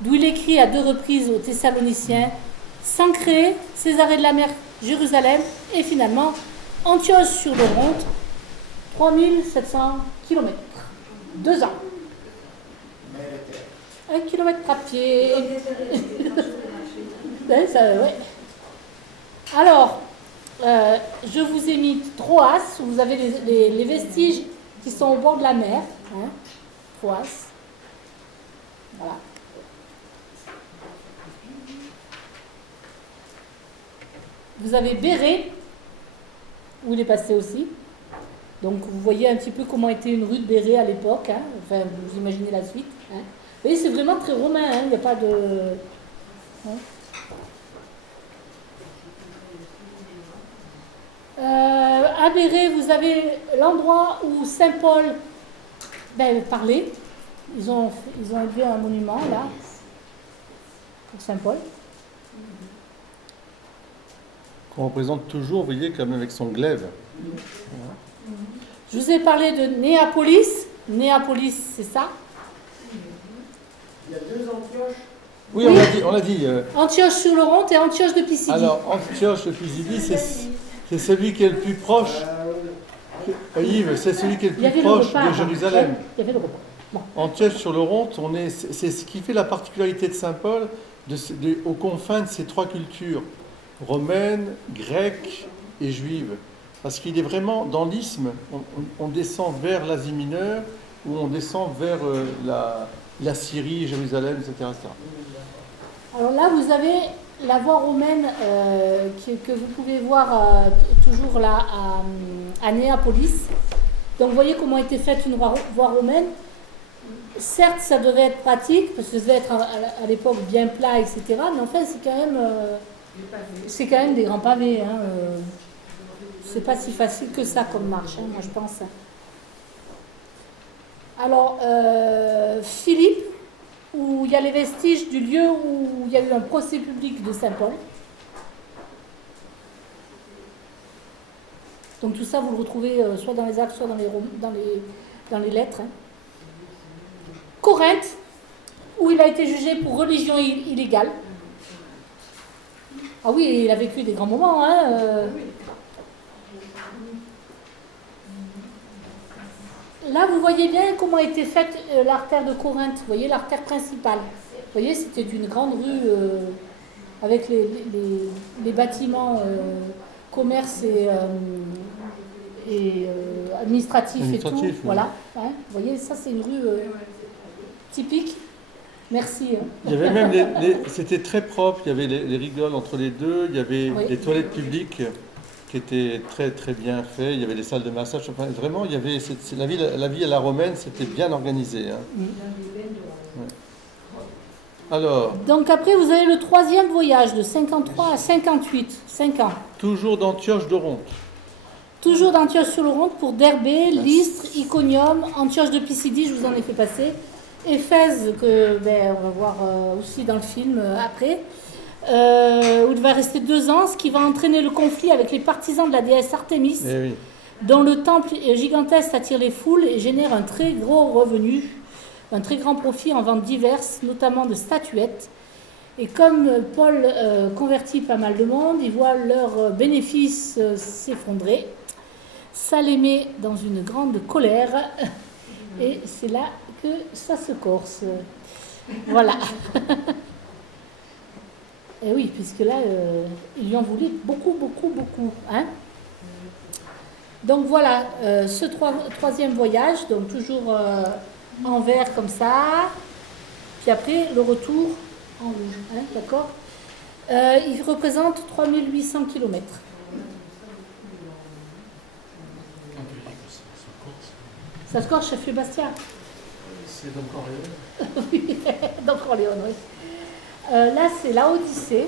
d'où il écrit à 2 reprises aux Thessaloniciens, Sancrée, Césarée de la Mer, Jérusalem, et finalement Antioche sur l'Oronte, 3700 km. 2 ans. 1 kilomètre à pied. Ouais. Alors, je vous ai mis Troas, où vous avez les vestiges qui sont au bord de la mer. Hein, Troas. Voilà. Vous avez Bérée, où il est passé aussi. Donc vous voyez un petit peu comment était une rue de Bérée à l'époque. Hein. Enfin, vous imaginez la suite. Hein. Vous voyez, c'est vraiment très romain. Hein. Il n'y a pas de... Hein. À Bérée, vous avez l'endroit où Saint Paul parlait. Ils ont élevé un monument là pour Saint Paul. On représente toujours, vous voyez, comme avec son glaive. Je vous ai parlé de Néapolis. Néapolis, c'est ça. Il y a 2 Antioches. Oui, on l'a dit. Antioche sur l'Oronte et Antioche de Pisidie. Alors, Antioche de Pisidie, c'est celui qui est le plus proche. Yves, c'est celui qui est le plus proche de Jérusalem. Il y avait le repas. Bon. Antioche sur l'Oronte, c'est ce qui fait la particularité de Saint Paul, aux confins de ces 3 cultures, romaine, grecque et juive. Parce qu'il est vraiment dans l'isthme, on descend vers l'Asie mineure, ou on descend vers la Syrie, Jérusalem, etc. Alors là, vous avez la voie romaine que vous pouvez voir toujours là à Néapolis. Donc vous voyez comment était faite une voie romaine. Certes, ça devait être pratique, parce que ça devait être à l'époque bien plat, etc. Mais en fait, c'est quand même des grands pavés. Hein. C'est pas si facile que ça comme marche, hein, moi je pense. Alors, Philippe, où il y a les vestiges du lieu où il y a eu un procès public de Saint Paul. Donc tout ça, vous le retrouvez soit dans les actes, soit dans les lettres. Hein. Corinthe, où il a été jugé pour religion illégale. Ah oui, il a vécu des grands moments. Hein, Là, vous voyez bien comment était faite l'artère de Corinthe. Vous voyez, l'artère principale. Vous voyez, c'était une grande rue avec les bâtiments commerce et administratifs et tout. Oui. Voilà. Hein, vous voyez, ça, c'est une rue typique. Merci. Il y avait même c'était très propre. Il y avait les rigoles entre les deux. Il y avait les toilettes publiques qui était très très bien fait, il y avait des salles de massage, enfin, vraiment il y avait la vie à la romaine, c'était bien organisé. Hein. Ouais. Alors. Donc après vous avez le 3e voyage de 53 à 58, 5 ans. Toujours d'Antioche d'Oronte. Toujours d'Antioche-sur-le-Rhône pour Derbé, Lystre, Iconium, Antioche de Pisidie, je vous en ai fait passer. Éphèse, que on va voir aussi dans le film après, où il va rester 2 ans, ce qui va entraîner le conflit avec les partisans de la déesse Artémis, dont le temple gigantesque attire les foules et génère un très gros revenu, un très grand profit en ventes diverses, notamment de statuettes. Et comme Paul convertit pas mal de monde, ils voient leurs bénéfices s'effondrer. Ça les met dans une grande colère et c'est là que ça se corse. Voilà. Et oui, puisque là, ils lui en voulaient beaucoup, beaucoup, beaucoup. Hein. Donc voilà, ce troisième voyage, donc toujours en vert comme ça, puis après le retour en rouge, hein, d'accord. Il représente 3800 km. Ça se corse, chef Bastia. C'est Don Corleone. Oui, Don Corleone, oui. Là, c'est la Odyssée.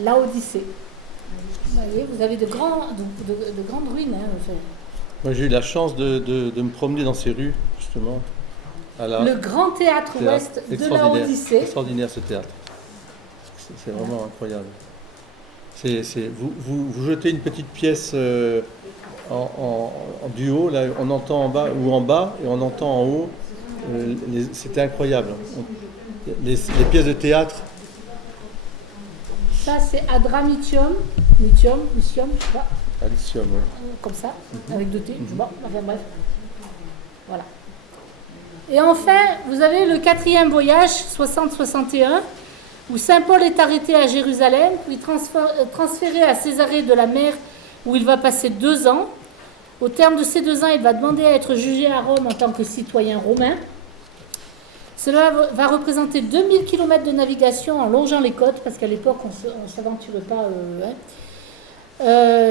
La Odyssée. Vous voyez, vous avez de grandes ruines. Hein, enfin. Moi, j'ai eu la chance de me promener dans ces rues, justement. Le grand théâtre ouest de la Odyssée. Extraordinaire ce théâtre. C'est vraiment incroyable. Vous jetez une petite pièce en duo, là, on entend en bas ou en bas et on entend en haut. C'était incroyable. Les pièces de théâtre. Ça, c'est Adramitium, Lithium, je sais pas. Lithium, oui. Comme ça, avec 2 T. Bon, enfin bref. Voilà. Et enfin, vous avez le 4e voyage, 60-61, où Saint Paul est arrêté à Jérusalem, puis transféré à Césarée de la Mer, où il va passer 2 ans. Au terme de ces 2 ans, il va demander à être jugé à Rome en tant que citoyen romain. Cela va représenter 2000 km de navigation en longeant les côtes, parce qu'à l'époque, on ne s'aventurait pas.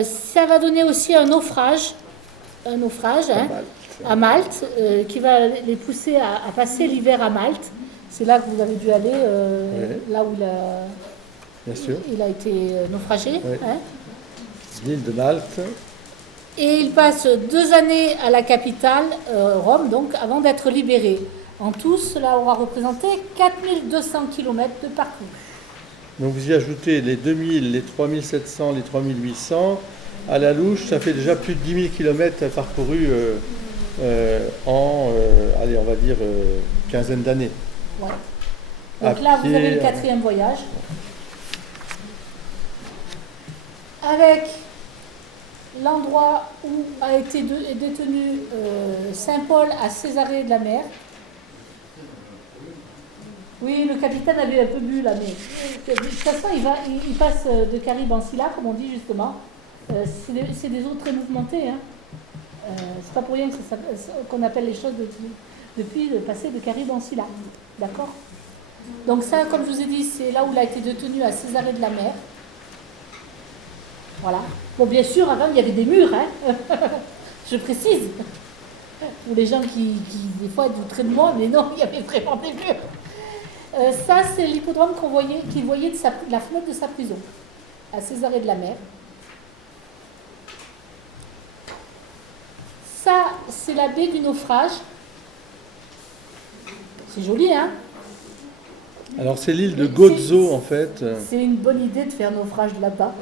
Ça va donner aussi un naufrage hein, à Malte, qui va les pousser à passer l'hiver à Malte. C'est là que vous avez dû aller, là où il a été naufragé. Oui. Hein. L'île de Malte. Et il passe 2 années à la capitale, Rome, donc, avant d'être libéré. En tout, cela aura représenté 4200 km de parcours. Donc vous y ajoutez les 2000, les 3700, les 3800. À la louche, ça fait déjà plus de 10 000 km parcourus en, allez, on va dire, quinzaine d'années. Ouais. Donc là, vous avez le 4e voyage. Avec l'endroit où a été détenu Saint Paul à Césarée de la Mer. Oui, le capitaine avait un peu bu là, mais de toute façon, il passe de Caribe en Scylla, comme on dit justement. C'est des eaux très mouvementées. Hein. C'est pas pour rien qu'on appelle les choses depuis de passer de Caribe en Scylla. D'accord? Donc ça, comme je vous ai dit, c'est là où il a été détenu à Césarée de la Mer. Voilà. Bon, bien sûr, avant, il y avait des murs, hein. Je précise. Pour les gens qui des fois, doutent de moi, mais non, il y avait vraiment des murs. Ça, c'est l'hippodrome qu'il voyait de la fenêtre de sa prison, à Césarée de la Mer. Ça, c'est la baie du naufrage. C'est joli, hein? Alors, c'est l'île de Gozo, en fait. C'est une bonne idée de faire naufrage là-bas.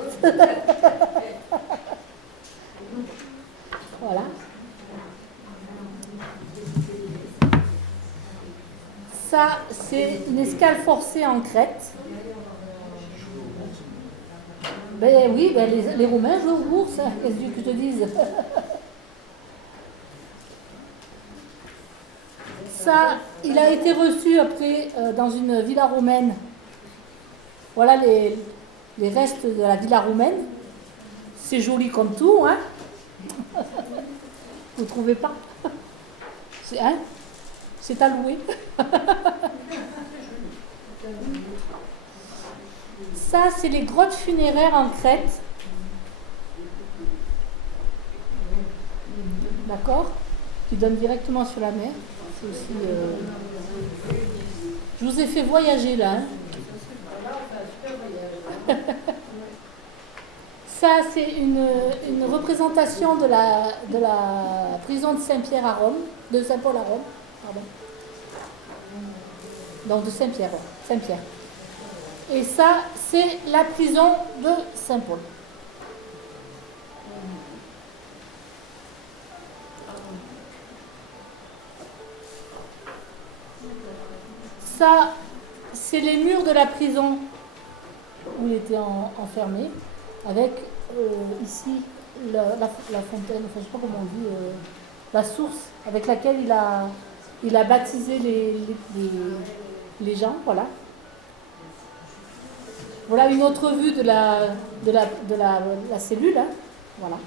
Voilà. Ça, c'est une escale forcée en Crète. Ben oui, ben les Romains jouent aux bourses, hein, qu'est-ce que je te dise. Ça, il a été reçu après dans une villa romaine. Voilà les restes de la villa romaine. C'est joli comme tout, hein. Vous ne trouvez pas? C'est à louer. Ça, c'est les grottes funéraires en Crète. D'accord? Qui donnent directement sur la mer. C'est aussi, je vous ai fait voyager là. Hein. Ça, c'est une représentation de la prison de Saint-Pierre à Rome, de Saint-Paul à Rome, pardon. Donc de Saint-Pierre, Saint-Pierre. Et ça, c'est la prison de Saint-Paul. Ça, c'est les murs de la prison où il était enfermé, avec ici la fontaine, enfin je ne sais pas comment on dit, la source avec laquelle il a baptisé les gens, voilà. Voilà une autre vue de la cellule, hein. Voilà.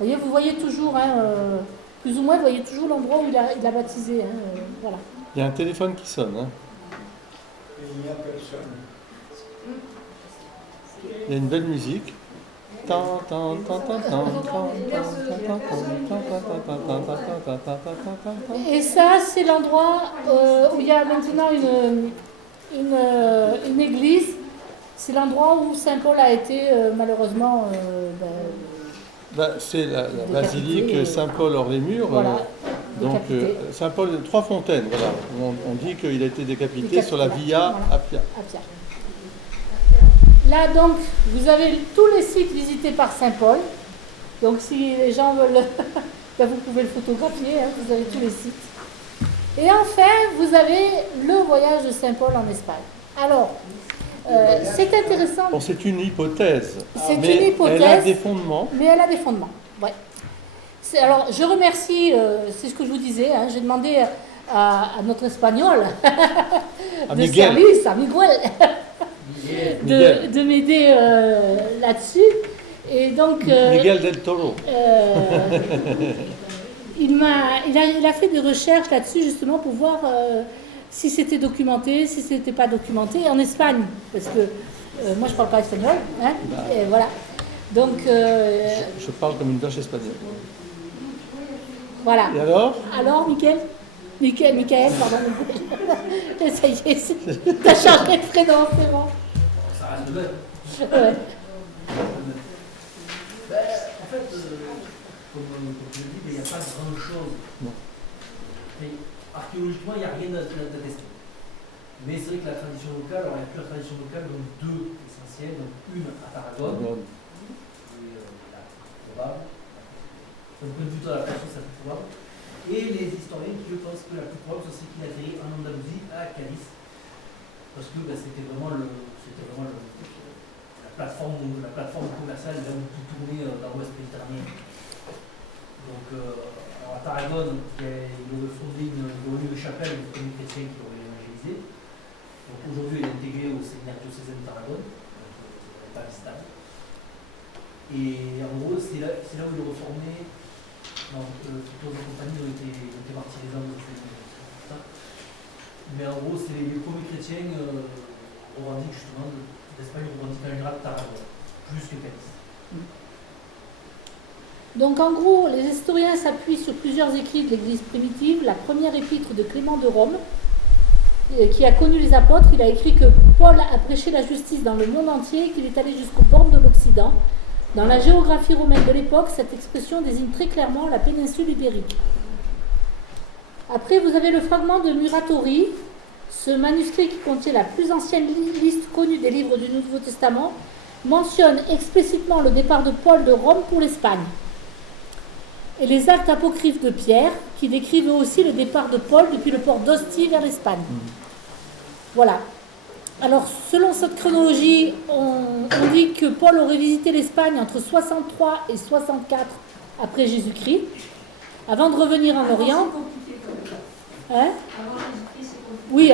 Vous voyez toujours, hein, plus ou moins, vous voyez toujours l'endroit où il a baptisé, hein, voilà. Il y a un téléphone qui sonne. Hein. Il n'y a personne. Il y a une belle musique. Et ça, c'est l'endroit où il y a maintenant une église. C'est l'endroit où Saint Paul a été malheureusement... c'est la basilique Saint-Paul hors les murs. Voilà, donc Saint-Paul, 3 fontaines, voilà. On dit qu'il a été décapité sur la Via Appia. Là, donc, vous avez tous les sites visités par Saint-Paul. Donc, si les gens veulent, vous pouvez le photographier, hein, vous avez tous les sites. Et enfin, vous avez le voyage de Saint-Paul en Espagne. Alors, c'est intéressant. Bon, c'est une hypothèse. C'est une hypothèse. Elle a des fondements. Mais elle a des fondements, ouais. Alors, je remercie, c'est ce que je vous disais, hein, j'ai demandé à notre espagnol de service, à Miguel, de m'aider là-dessus. Et donc, Miguel del Toro. il a fait des recherches là-dessus justement pour voir si c'était documenté, si c'était pas documenté en Espagne, parce que moi je parle pas espagnol, hein, et voilà. Donc je parle comme une vache espagnole. Voilà. Et alors, Michael, pardon. Ça y est, t'as changé de prénom, c'est bon. Ça reste le même. Ouais. En fait, comme tu le dis, il n'y a pas grand-chose. Archéologiquement, il n'y a rien d'attesté. Mais c'est vrai que la tradition locale, alors il n'y a plus la tradition locale, donc 2 essentielles. Donc une à Tarragone, qui est probable. D'un point de vue de la tradition, c'est la plus probable. Et les historiens qui, je pense que la plus probable, c'est qu'il a atterri en Andalousie à Cadiz. Parce que c'était vraiment la plateforme commerciale là où tout tournait dans l'ouest méditerranéen. Donc, alors à Tarragone, il aurait fondé une chapelle de famille chrétienne qui aurait évangélisé. Donc aujourd'hui, elle est intégrée au séminaire diocésain de Tarragone, donc elle n'est pas visitable. Et en gros, c'est là où il aurait formé. Toutes les compagnies ont été martyrisées dans le séminaire. Mais en gros, c'est les premiers chrétiens revendiquent justement d'Espagne, revendiquent en général Tarragone, plus que Cadiz. Donc en gros, les historiens s'appuient sur plusieurs écrits de l'Église primitive. La première épître de Clément de Rome, qui a connu les apôtres, il a écrit que Paul a prêché la justice dans le monde entier et qu'il est allé jusqu'aux bornes de l'Occident. Dans la géographie romaine de l'époque, cette expression désigne très clairement la péninsule ibérique. Après, vous avez le fragment de Muratori, ce manuscrit qui contient la plus ancienne liste connue des livres du Nouveau Testament, mentionne explicitement le départ de Paul de Rome pour l'Espagne. Et les actes apocryphes de Pierre, qui décrivent aussi le départ de Paul depuis le port d'Ostie vers l'Espagne. Voilà. Alors, selon cette chronologie, on dit que Paul aurait visité l'Espagne entre 63 et 64 après Jésus-Christ, avant de revenir en Orient. Hein? Oui,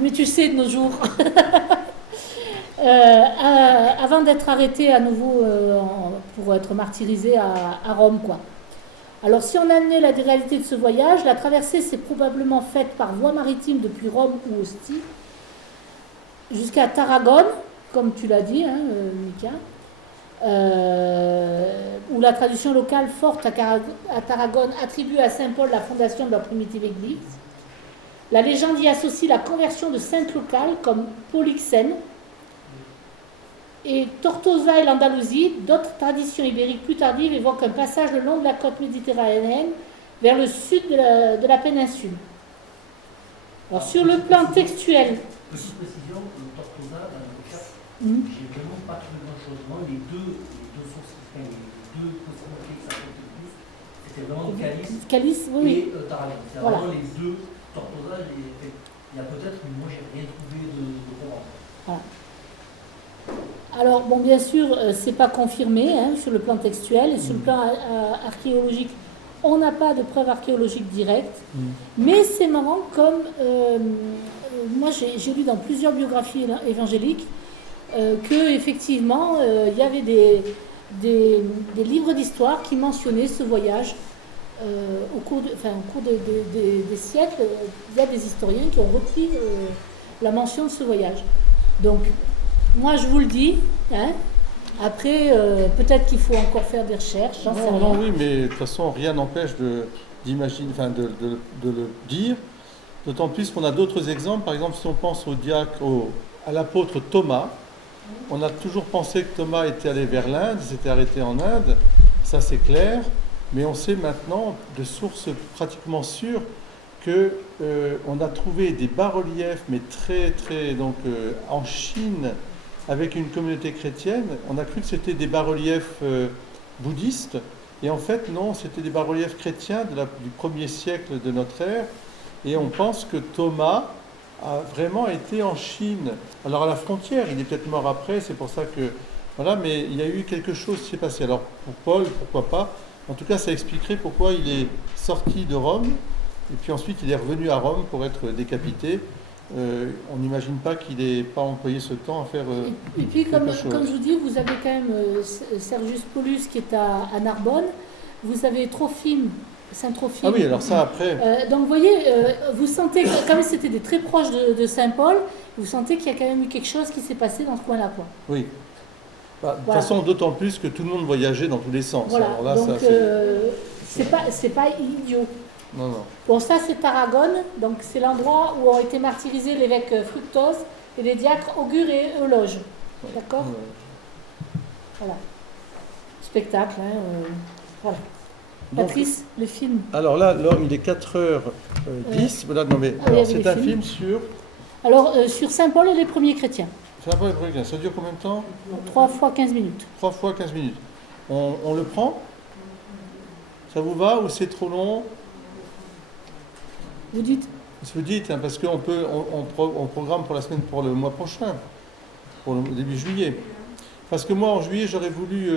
mais tu sais, de nos jours. Avant d'être arrêté à nouveau pour être martyrisé à Rome, quoi. Alors, si on amenait la réalité de ce voyage, la traversée s'est probablement faite par voie maritime depuis Rome ou Ostie, jusqu'à Tarragone, comme tu l'as dit, hein, Mika, où la tradition locale forte à Tarragone attribue à Saint Paul la fondation de la primitive église. La légende y associe la conversion de saintes locales comme Polyxène, Et Tortosa et l'Andalousie, d'autres traditions ibériques plus tardives évoquent un passage le long de la côte méditerranéenne vers le sud de la péninsule. Alors sur le plan textuel... Petite précision, le Tortosa, dans le cas, j'ai vraiment pas trouvé grand-chose. Moi, les deux sources, les deux possibilités que ça compte le plus, c'était vraiment Calice oui. Et Tarragone. C'est vraiment les deux Tortosa. Il y a peut-être, mais moi, j'ai rien trouvé de courant. Voilà. Alors, bon, bien sûr, c'est pas confirmé sur le plan textuel et sur le plan archéologique. On n'a pas de preuves archéologiques directes, mais c'est marrant comme moi j'ai lu dans plusieurs biographies évangéliques que effectivement il y avait des livres d'histoire qui mentionnaient ce voyage au cours des siècles. Il y a des historiens qui ont repris la mention de ce voyage. Donc moi je vous le dis. Après, peut-être qu'il faut encore faire des recherches. Non, oui, mais de toute façon, rien n'empêche d'imaginer, de le dire. D'autant plus qu'on a d'autres exemples. Par exemple, si on pense à l'apôtre Thomas, on a toujours pensé que Thomas était allé vers l'Inde, il s'était arrêté en Inde. Ça, c'est clair. Mais on sait maintenant, de sources pratiquement sûres, qu'on a trouvé des bas-reliefs, mais très, très, en Chine, avec une communauté chrétienne. On a cru que c'était des bas-reliefs bouddhistes, et en fait non, c'était des bas-reliefs chrétiens du 1er siècle de notre ère, et on pense que Thomas a vraiment été en Chine. Alors à la frontière, il est peut-être mort après, c'est pour ça que... Voilà, mais il y a eu quelque chose qui s'est passé. Alors pour Paul, pourquoi pas. En tout cas, ça expliquerait pourquoi il est sorti de Rome, et puis ensuite il est revenu à Rome pour être décapité. On n'imagine pas qu'il n'ait pas employé ce temps à faire et puis comme je vous dis, vous avez quand même Sergius Paulus qui est à Narbonne, vous avez Trophime, Saint Trophime. Ah oui, alors ça après... donc vous voyez, vous sentez, comme c'était des très proches de Saint Paul, vous sentez qu'il y a quand même eu quelque chose qui s'est passé dans ce coin-là, quoi. Oui. De toute façon, d'autant plus que tout le monde voyageait dans tous les sens. Voilà, alors là, donc c'est pas idiot. Non. Bon, ça c'est Tarragone, donc c'est l'endroit où ont été martyrisés l'évêque Fructose et les diacres Augure et Euloge. D'accord ? Voilà. Spectacle, voilà. Donc, Patrice, le film. Alors là, il est 4h10. Voilà, non mais c'est un film sur... Alors, sur Saint Paul et les premiers chrétiens. Saint Paul et les premiers chrétiens, ça dure combien de temps ? 3 fois 15 minutes. 3 fois 15 minutes. On le prend ? Ça vous va ou c'est trop long ? Vous dites ? Vous dites, parce qu'on programme pour le mois prochain, pour le début juillet. Parce que moi, en juillet, j'aurais voulu,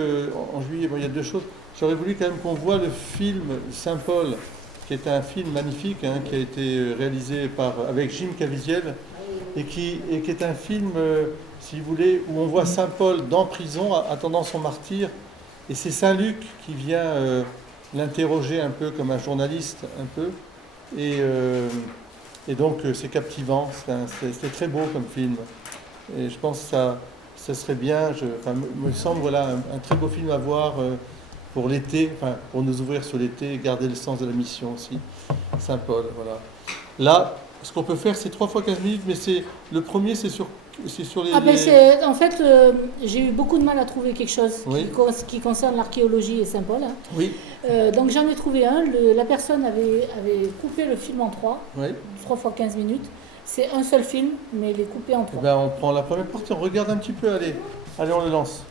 il y a deux choses, j'aurais voulu quand même qu'on voit le film Saint-Paul, qui est un film magnifique, qui a été réalisé avec Jim Caviezel, et qui est un film, si vous voulez, où on voit Saint-Paul dans prison, attendant son martyre, et c'est Saint-Luc qui vient l'interroger un peu comme un journaliste, un peu. Et donc c'est captivant, c'est très beau comme film. Et je pense que ça serait bien, me semble, voilà, un très beau film à voir pour l'été, pour nous ouvrir sur l'été et garder le sens de la mission aussi. Saint-Paul, voilà. Là, ce qu'on peut faire, c'est 3 fois 15 minutes, mais le premier, c'est sur les... En fait, j'ai eu beaucoup de mal à trouver quelque chose qui concerne l'archéologie et Saint-Paul. Oui. Donc j'en ai trouvé un. La personne avait coupé le film en 3 fois 15 minutes. C'est un seul film, mais il est coupé en 3. On prend la première partie, on regarde un petit peu, allez, on le lance.